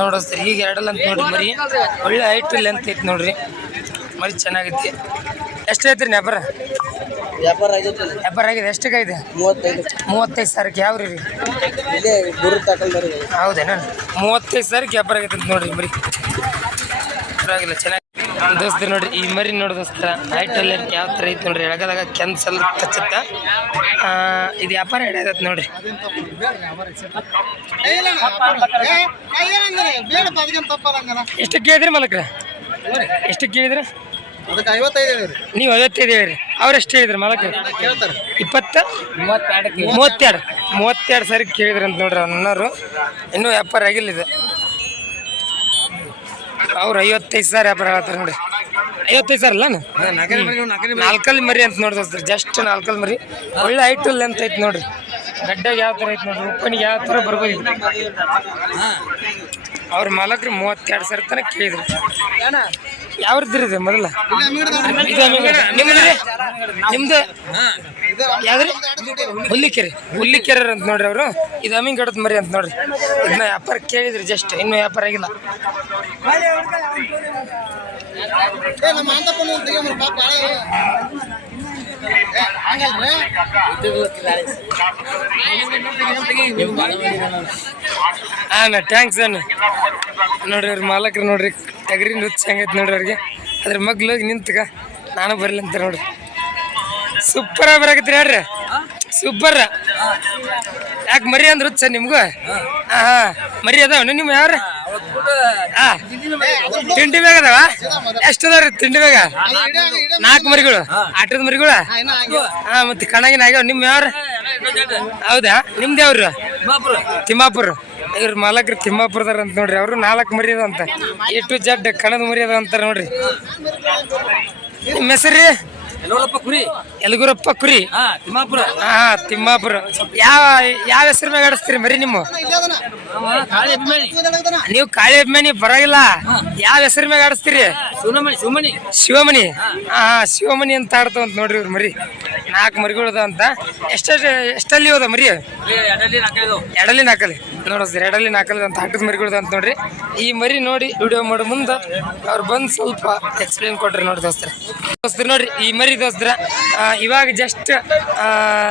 ನೋಡಿಸ್ತೀರಿ ಈಗ ಎರಡಲ್ಲಿ ಅಂತ ನೋಡ್ರಿ ಮರಿ. ಒಳ್ಳೆ ಐಟಲ್ ಲೆಂತ್ ಐತಿ ನೋಡ್ರಿ. ಮರಿ ಚೆನ್ನಾಗೈತಿ. ಎಷ್ಟು ಐತ್ರಿ ವ್ಯಾಪಾರ ವ್ಯಾಪಾರ ಆಗಿದೆ. ವ್ಯಾಪಾರ ಆಗಿದೆ ಎಷ್ಟಕ್ಕಾಗಿದೆ ಮೂವತ್ತೈದು. ಮೂವತ್ತೈದು ಸಾವಿರಕ್ಕೆ ಯಾವ ರೀ? ಇದೇ ಗುರು ತಗೊಂಡ್ರಿ ಹೌದೇನ? ಮೂವತ್ತೈದು ಸಾವಿರಕ್ಕೆ ವ್ಯಾಪಾರ ಆಗೈತೆ ಅಂತ ನೋಡ್ರಿ ಮರಿ. ಪರವಾಗಿಲ್ಲ ಚೆನ್ನಾಗಿ ದೋಸ್ತ ನೋಡ್ರಿ ಈ ಮರಿ ನೋಡಿ ದೋಸ್ತ ಹೈಟಲ್ಲಿ ಯಾವ ಥರ ಐತೆ ನೋಡ್ರಿ ಎಳಗದಾಗ ಕೆನ್ಸಲ್ ಕಚ್ಚುತ್ತ ಇದು ವ್ಯಾಪಾರ ಹಿಡಿಯತ್ತೆ ನೋಡ್ರಿ? ಎಷ್ಟು ಕೇಳಿದ್ರಿ ಮಲಕ್ರ? ಎಷ್ಟು ಕೇಳಿದ್ರ? ಅದಕ್ಕೆ ಐವತ್ತೈದು ಹೇಳಿ ನೀವು ಐವತ್ತೈದು ಹೇಳಿರಿ. ಅವ್ರು ಎಷ್ಟು ಹೇಳಿದ್ರು ಮಲಕ್ರ ಕೇಳ್ತಾರೆ. ಇಪ್ಪತ್ತ? ಮೂವತ್ತೆರಡು ಮೂವತ್ತೆರಡು. ಮೂವತ್ತೆರಡು ಕೇಳಿದ್ರಿ ಕೇಳಿದ್ರು ಅಂತ ನೋಡ್ರಿ ಅನ್ನೋರು ಇನ್ನೂ ವ್ಯಾಪಾರ ಆಗಿಲ್ಲ ಇದು. ಅವ್ರು ಐವತ್ತೈದು ಸಾವಿರ ವ್ಯಾಪಾರ ಹೇಳ್ತಾರೆ ನೋಡ್ರಿ. ಐವತ್ತೈದು ಸಾವಿರ ಅಲ್ಲ ನಾಲ್ಕಲ್ಲಿ ಮರಿ ಅಂತ ನೋಡಿದ್ರೆ ಜಸ್ಟ್ ನಾಲ್ಕಲ್ಲಿ ಮರಿ. ಒಳ್ಳೆ ಹೈಟ್ ಲೆಂತ್ ಐತೆ ನೋಡ್ರಿ. ಗಡ್ಡಾಗಿ ಯಾವ ಥರ ಐತೆ ನೋಡ್ರಿ. ಉಪ್ಪನಿಗೆ ಯಾವ ಥರ ಬರ್ಬೋದು? ಅವ್ರು ಅವ್ರ ಮಾಲಕ್ರು ಮೂವತ್ತೆರಡು ಸಾವಿರ ತನಕ ಕೇಳಿದ್ರು. ಯಾವ್ದು ಇದು ಮೊದಲ? ಇದು ಅಮೀನ್ಗಢ. ನಿಮ್ದು? ರೀ? ನಿಮ್ದು ಯಾವ್ದ್ರಿ? ಹುಲ್ಲಿಕೆರೆ. ಹುಲ್ಲಿಕೆರೆ ಅಂತ ನೋಡ್ರಿ ಅವರು. ಇದು ಅಮಿಂಗ್ ಗಡದ ಮರಿ ಅಂತ ನೋಡ್ರಿ. ಇದನ್ನ ವ್ಯಾಪಾರ ಕೇಳಿದ್ರಿ ಜಸ್ಟ್ ಇನ್ನು ವ್ಯಾಪಾರ ಆಗಿಲ್ಲ. ನಮ್ಮ ಟ್ಯಾಂಕ್ಸ್ ಅಣ್ಣ. ನೋಡ್ರಿ ಅವ್ರ ಮಾಲಕರು ನೋಡ್ರಿ, ಟಗರಿ ನುಚ್ಚ ಹೆಂಗೈತೆ ನೋಡ್ರಿ ಅವ್ರಿಗೆ. ಅದ್ರ ಮಗ್ಲು ಹೋಗಿ ನಿಂತ್ಕ, ನಾನು ಬರ್ಲಿ ಅಂತ ನೋಡ್ರಿ. ಸೂಪರ್ ಬರಾಕತ್ರಿ ಹೇಳ್ರಿ. ಸೂಪರ್ ಯಾಕೆ ಮರಿ ಅಂದ್ರೆ ಸರ್ ನಿಮ್ಗೂ? ಹಾಂ ಹಾಂ. ಮರಿ ಅದಾವ ನಿಮ್ಮ ಯಾರ ತಿಂಡಿ ಬೇಗ ಅದಾವ? ಎಷ್ಟು ಅದಾವ್ರಿ ತಿಂಡಿ ಬೇಗ? ನಾಲ್ಕು ಮರಿಗಳು ಆಟದ ಮರಿಗಳು? ಹಾ ಮತ್ತೆ ಕಣಗಿನ ಆಗ್ಯಾವ ನಿಮ್ ಯಾರು ಹೌದಾ? ನಿಮ್ದು ಯಾವ್ರ? ತಿಮ್ಮಾಪುರ. ಇವ್ರ ಮಾಲಕರು ತಿಮ್ಮಾಪುರದಾರ ಅಂತ ನೋಡ್ರಿ ಅವರು ನಾಲ್ಕು ಮರಿ ಅದ ಅಂತ ಎ ಟು ಜಡ್ ಕಣದ ಮರಿ ಅದ ಅಂತಾರ ನೋಡ್ರಿ. ನಿಮ್ಮ ಹೆಸರು ನೋಡಪ್ಪ ಕುರಿ? ಯಲಗುರಪ್ಪ ಕುರಿ. ಹಾ ತಿಮ್ಮಾಪುರ. ಹಾ ತಿಮ್ಮಾಪುರ. ಯಾವ ಯಾವ ಹೆಸರು ಮ್ಯಾಗ ಆಡಿಸ್ತೀರಿ ಮರಿ ನಿಮ್ಮ ಅಭಿಮಾನಿ. ನೀವು ಕಾಳಿ ಅಭಿಮಾನಿ ಬರಾಗಿಲ್ಲ ಯಾವ ಹೆಸರು ಮ್ಯಾಗ ಆಡಿಸ್ತೀರಿ ಶಿವಮಣಿ. ಶಿವಮಣಿ. ಹಾ ಶಿವಮಣಿ ಅಂತ ಆಡ್ತಾವ ಅಂತ ನೋಡ್ರಿ ಇವ್ರ ಮರಿ. ನಾಲ್ಕು ಮರಿಗಳು ಅಂತ. ಎಷ್ಟೆಷ್ಟು ಎಷ್ಟಲ್ಲಿ ಹೋದ ಮರಿ? ಎಡಲಿ ನಾಲ್ಕಲ್ಲಿ ನೋಡಿಸ್ರಿ ಎಡಲಿ ನಾಲ್ಕಲ್ಲಿ. ಅಂತ ಹಾಕಿದ ಮರಿಗಳು ಅಂತ ನೋಡ್ರಿ. ಈ ಮರಿ ನೋಡಿ ವಿಡಿಯೋ ಮಾಡೋ ಮುಂದೆ ಅವ್ರು ಬಂದು ಸ್ವಲ್ಪ ಎಕ್ಸ್ಪ್ಲೇನ್ ಕೊಟ್ರಿ ನೋಡಿ ದೋಸ್ತರ. ದೋಸ್ತರ ನೋಡ್ರಿ ಈ ಮರಿ ದೋಸ್ತರ ಇವಾಗ ಜಸ್ಟ್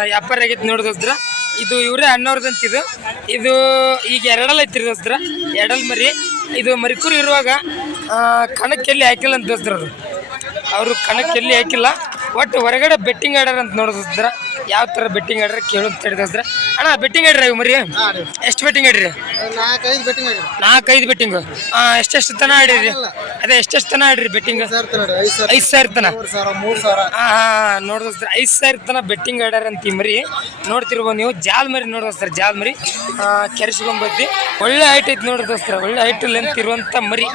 ವ್ಯಾಪಾರ ಆಗೈತೆ ನೋಡಿ ದೋಸ್ತರ ಇದು ಇವರೇ ಅಣ್ಣವ್ರದಂತ ಇದು ಈಗ ಎರಡಲ್ ಐತ್ರಿ ದೋಸ್ತ್ರ ಎರಡಲ್ ಮರಿ. ಇದು ಮರಿಕೂರು ಇರುವಾಗ ಕಣಕ್ಕೆಲ್ಲಿ ಹಾಕಿಲ್ಲ ಅಂತ ದೋಸ್ತ್ರ ಅವರು. ಅವರು ಕಣಕ್ಕೆ ಎಲ್ಲಿ ಹಾಕಿಲ್ಲ. ಒಟ್ಟು ಹೊರಗಡೆ ಬೆಟ್ಟಿಂಗ್ ಆಡ್ಯಾರ ಅಂತ ನೋಡಿದ್ರ ಯಾವ ಥರ ಬೆಟ್ಟಿಂಗ್ ಆಡ್ರಿ ಕೇಳೋದು ಅಂತ ಹೇಳಿದ್ರೆ ಅಣ್ಣ ಬೆಟ್ಟಿಂಗ್ ಆಡ್ರಿ ಇವು ಮರಿ? ಎಷ್ಟು ಬೆಟ್ಟಿಂಗ್ ಆಡ್ರಿ? ನಾಲ್ಕೈದು ಬೆಟ್ಟಿಂಗ್ ಆಡ್ರಿ. ನಾಲ್ಕೈದು ಬೆಟ್ಟಿಂಗು ಎಷ್ಟೆಷ್ಟು ತನ ಆಡಿರಿ? ಅದೇ ಎಷ್ಟೆಷ್ಟು ತನ ಆಡ್ರಿ ಬೆಟ್ಟಿಂಗ್ ಐದು ಸಾವಿರ ತನ ಸಾವಿರ. ಮೂರು ಸಾವಿರ ಹಾಂ ಹಾಂ ನೋಡಿದ್ರೆ ಐದು ಸಾವಿರ ತನ ಬೆಟ್ಟಿಂಗ್ ಆಡ್ಯಾರ ಅಂತ ಮರಿ. ನೋಡ್ತಿರ್ಬೋದು ನೀವು ಜಾಲ್ ಮರಿ ನೋಡಿದ್ರೆ ಜಾಲ್ ಮರಿ. ಕೆರೆಸ್ಕೊಂಬತ್ತಿ ಒಳ್ಳೆ ಹೈಟ್ ಐತಿ ನೋಡಿ ದೋಸ್ತರ ಒಳ್ಳೆ ಹೈಟ್ ಲೆಂತ್ ಇರುವಂಥ ಮರಿ.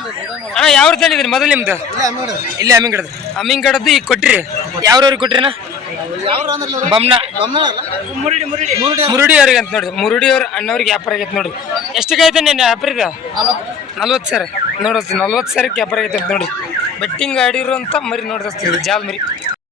ಅಣ್ಣ ಯಾವ್ದು ಹೇಳಿದ್ರಿ ಮೊದಲು ನಿಮ್ದು? ಇಲ್ಲಿ ಅಮ್ಮಿಂಗಡದ. ಅಮ್ಮಿಂಗಡದ್ದು ಈಗ ಕೊಟ್ರಿ. ಯಾವ್ರವ್ರಿಗೆ ಕೊಟ್ರಿನ ಬಮ್ನ. ಮುರುಡಿ ಅವ್ರಿಗೆ ಅಂತ ನೋಡಿ ಮುರುಡಿ ಅವ್ರ ಅಣ್ಣವ್ರಿಗೆ ವ್ಯಾಪಾರ ಆಗೈತೆ ನೋಡಿ. ಎಷ್ಟು ಐತೆ ನಿನ್ನ ವ್ಯಾಪಾರ ಇದು? ನಲ್ವತ್ತು ಸರ್. ನೋಡಿ ನಲ್ವತ್ತು ಸಾವಿರಕ್ಕೆ ವ್ಯಾಪಾರ ಆಗೈತೆ ಅಂತ ನೋಡಿ. ಬೆಟ್ಟಿಂಗ್ ಆಡಿರುವಂಥ ಮರಿ ನೋಡಿಸ್ತೀವಿ ಜಾಲ್ ಮರಿ.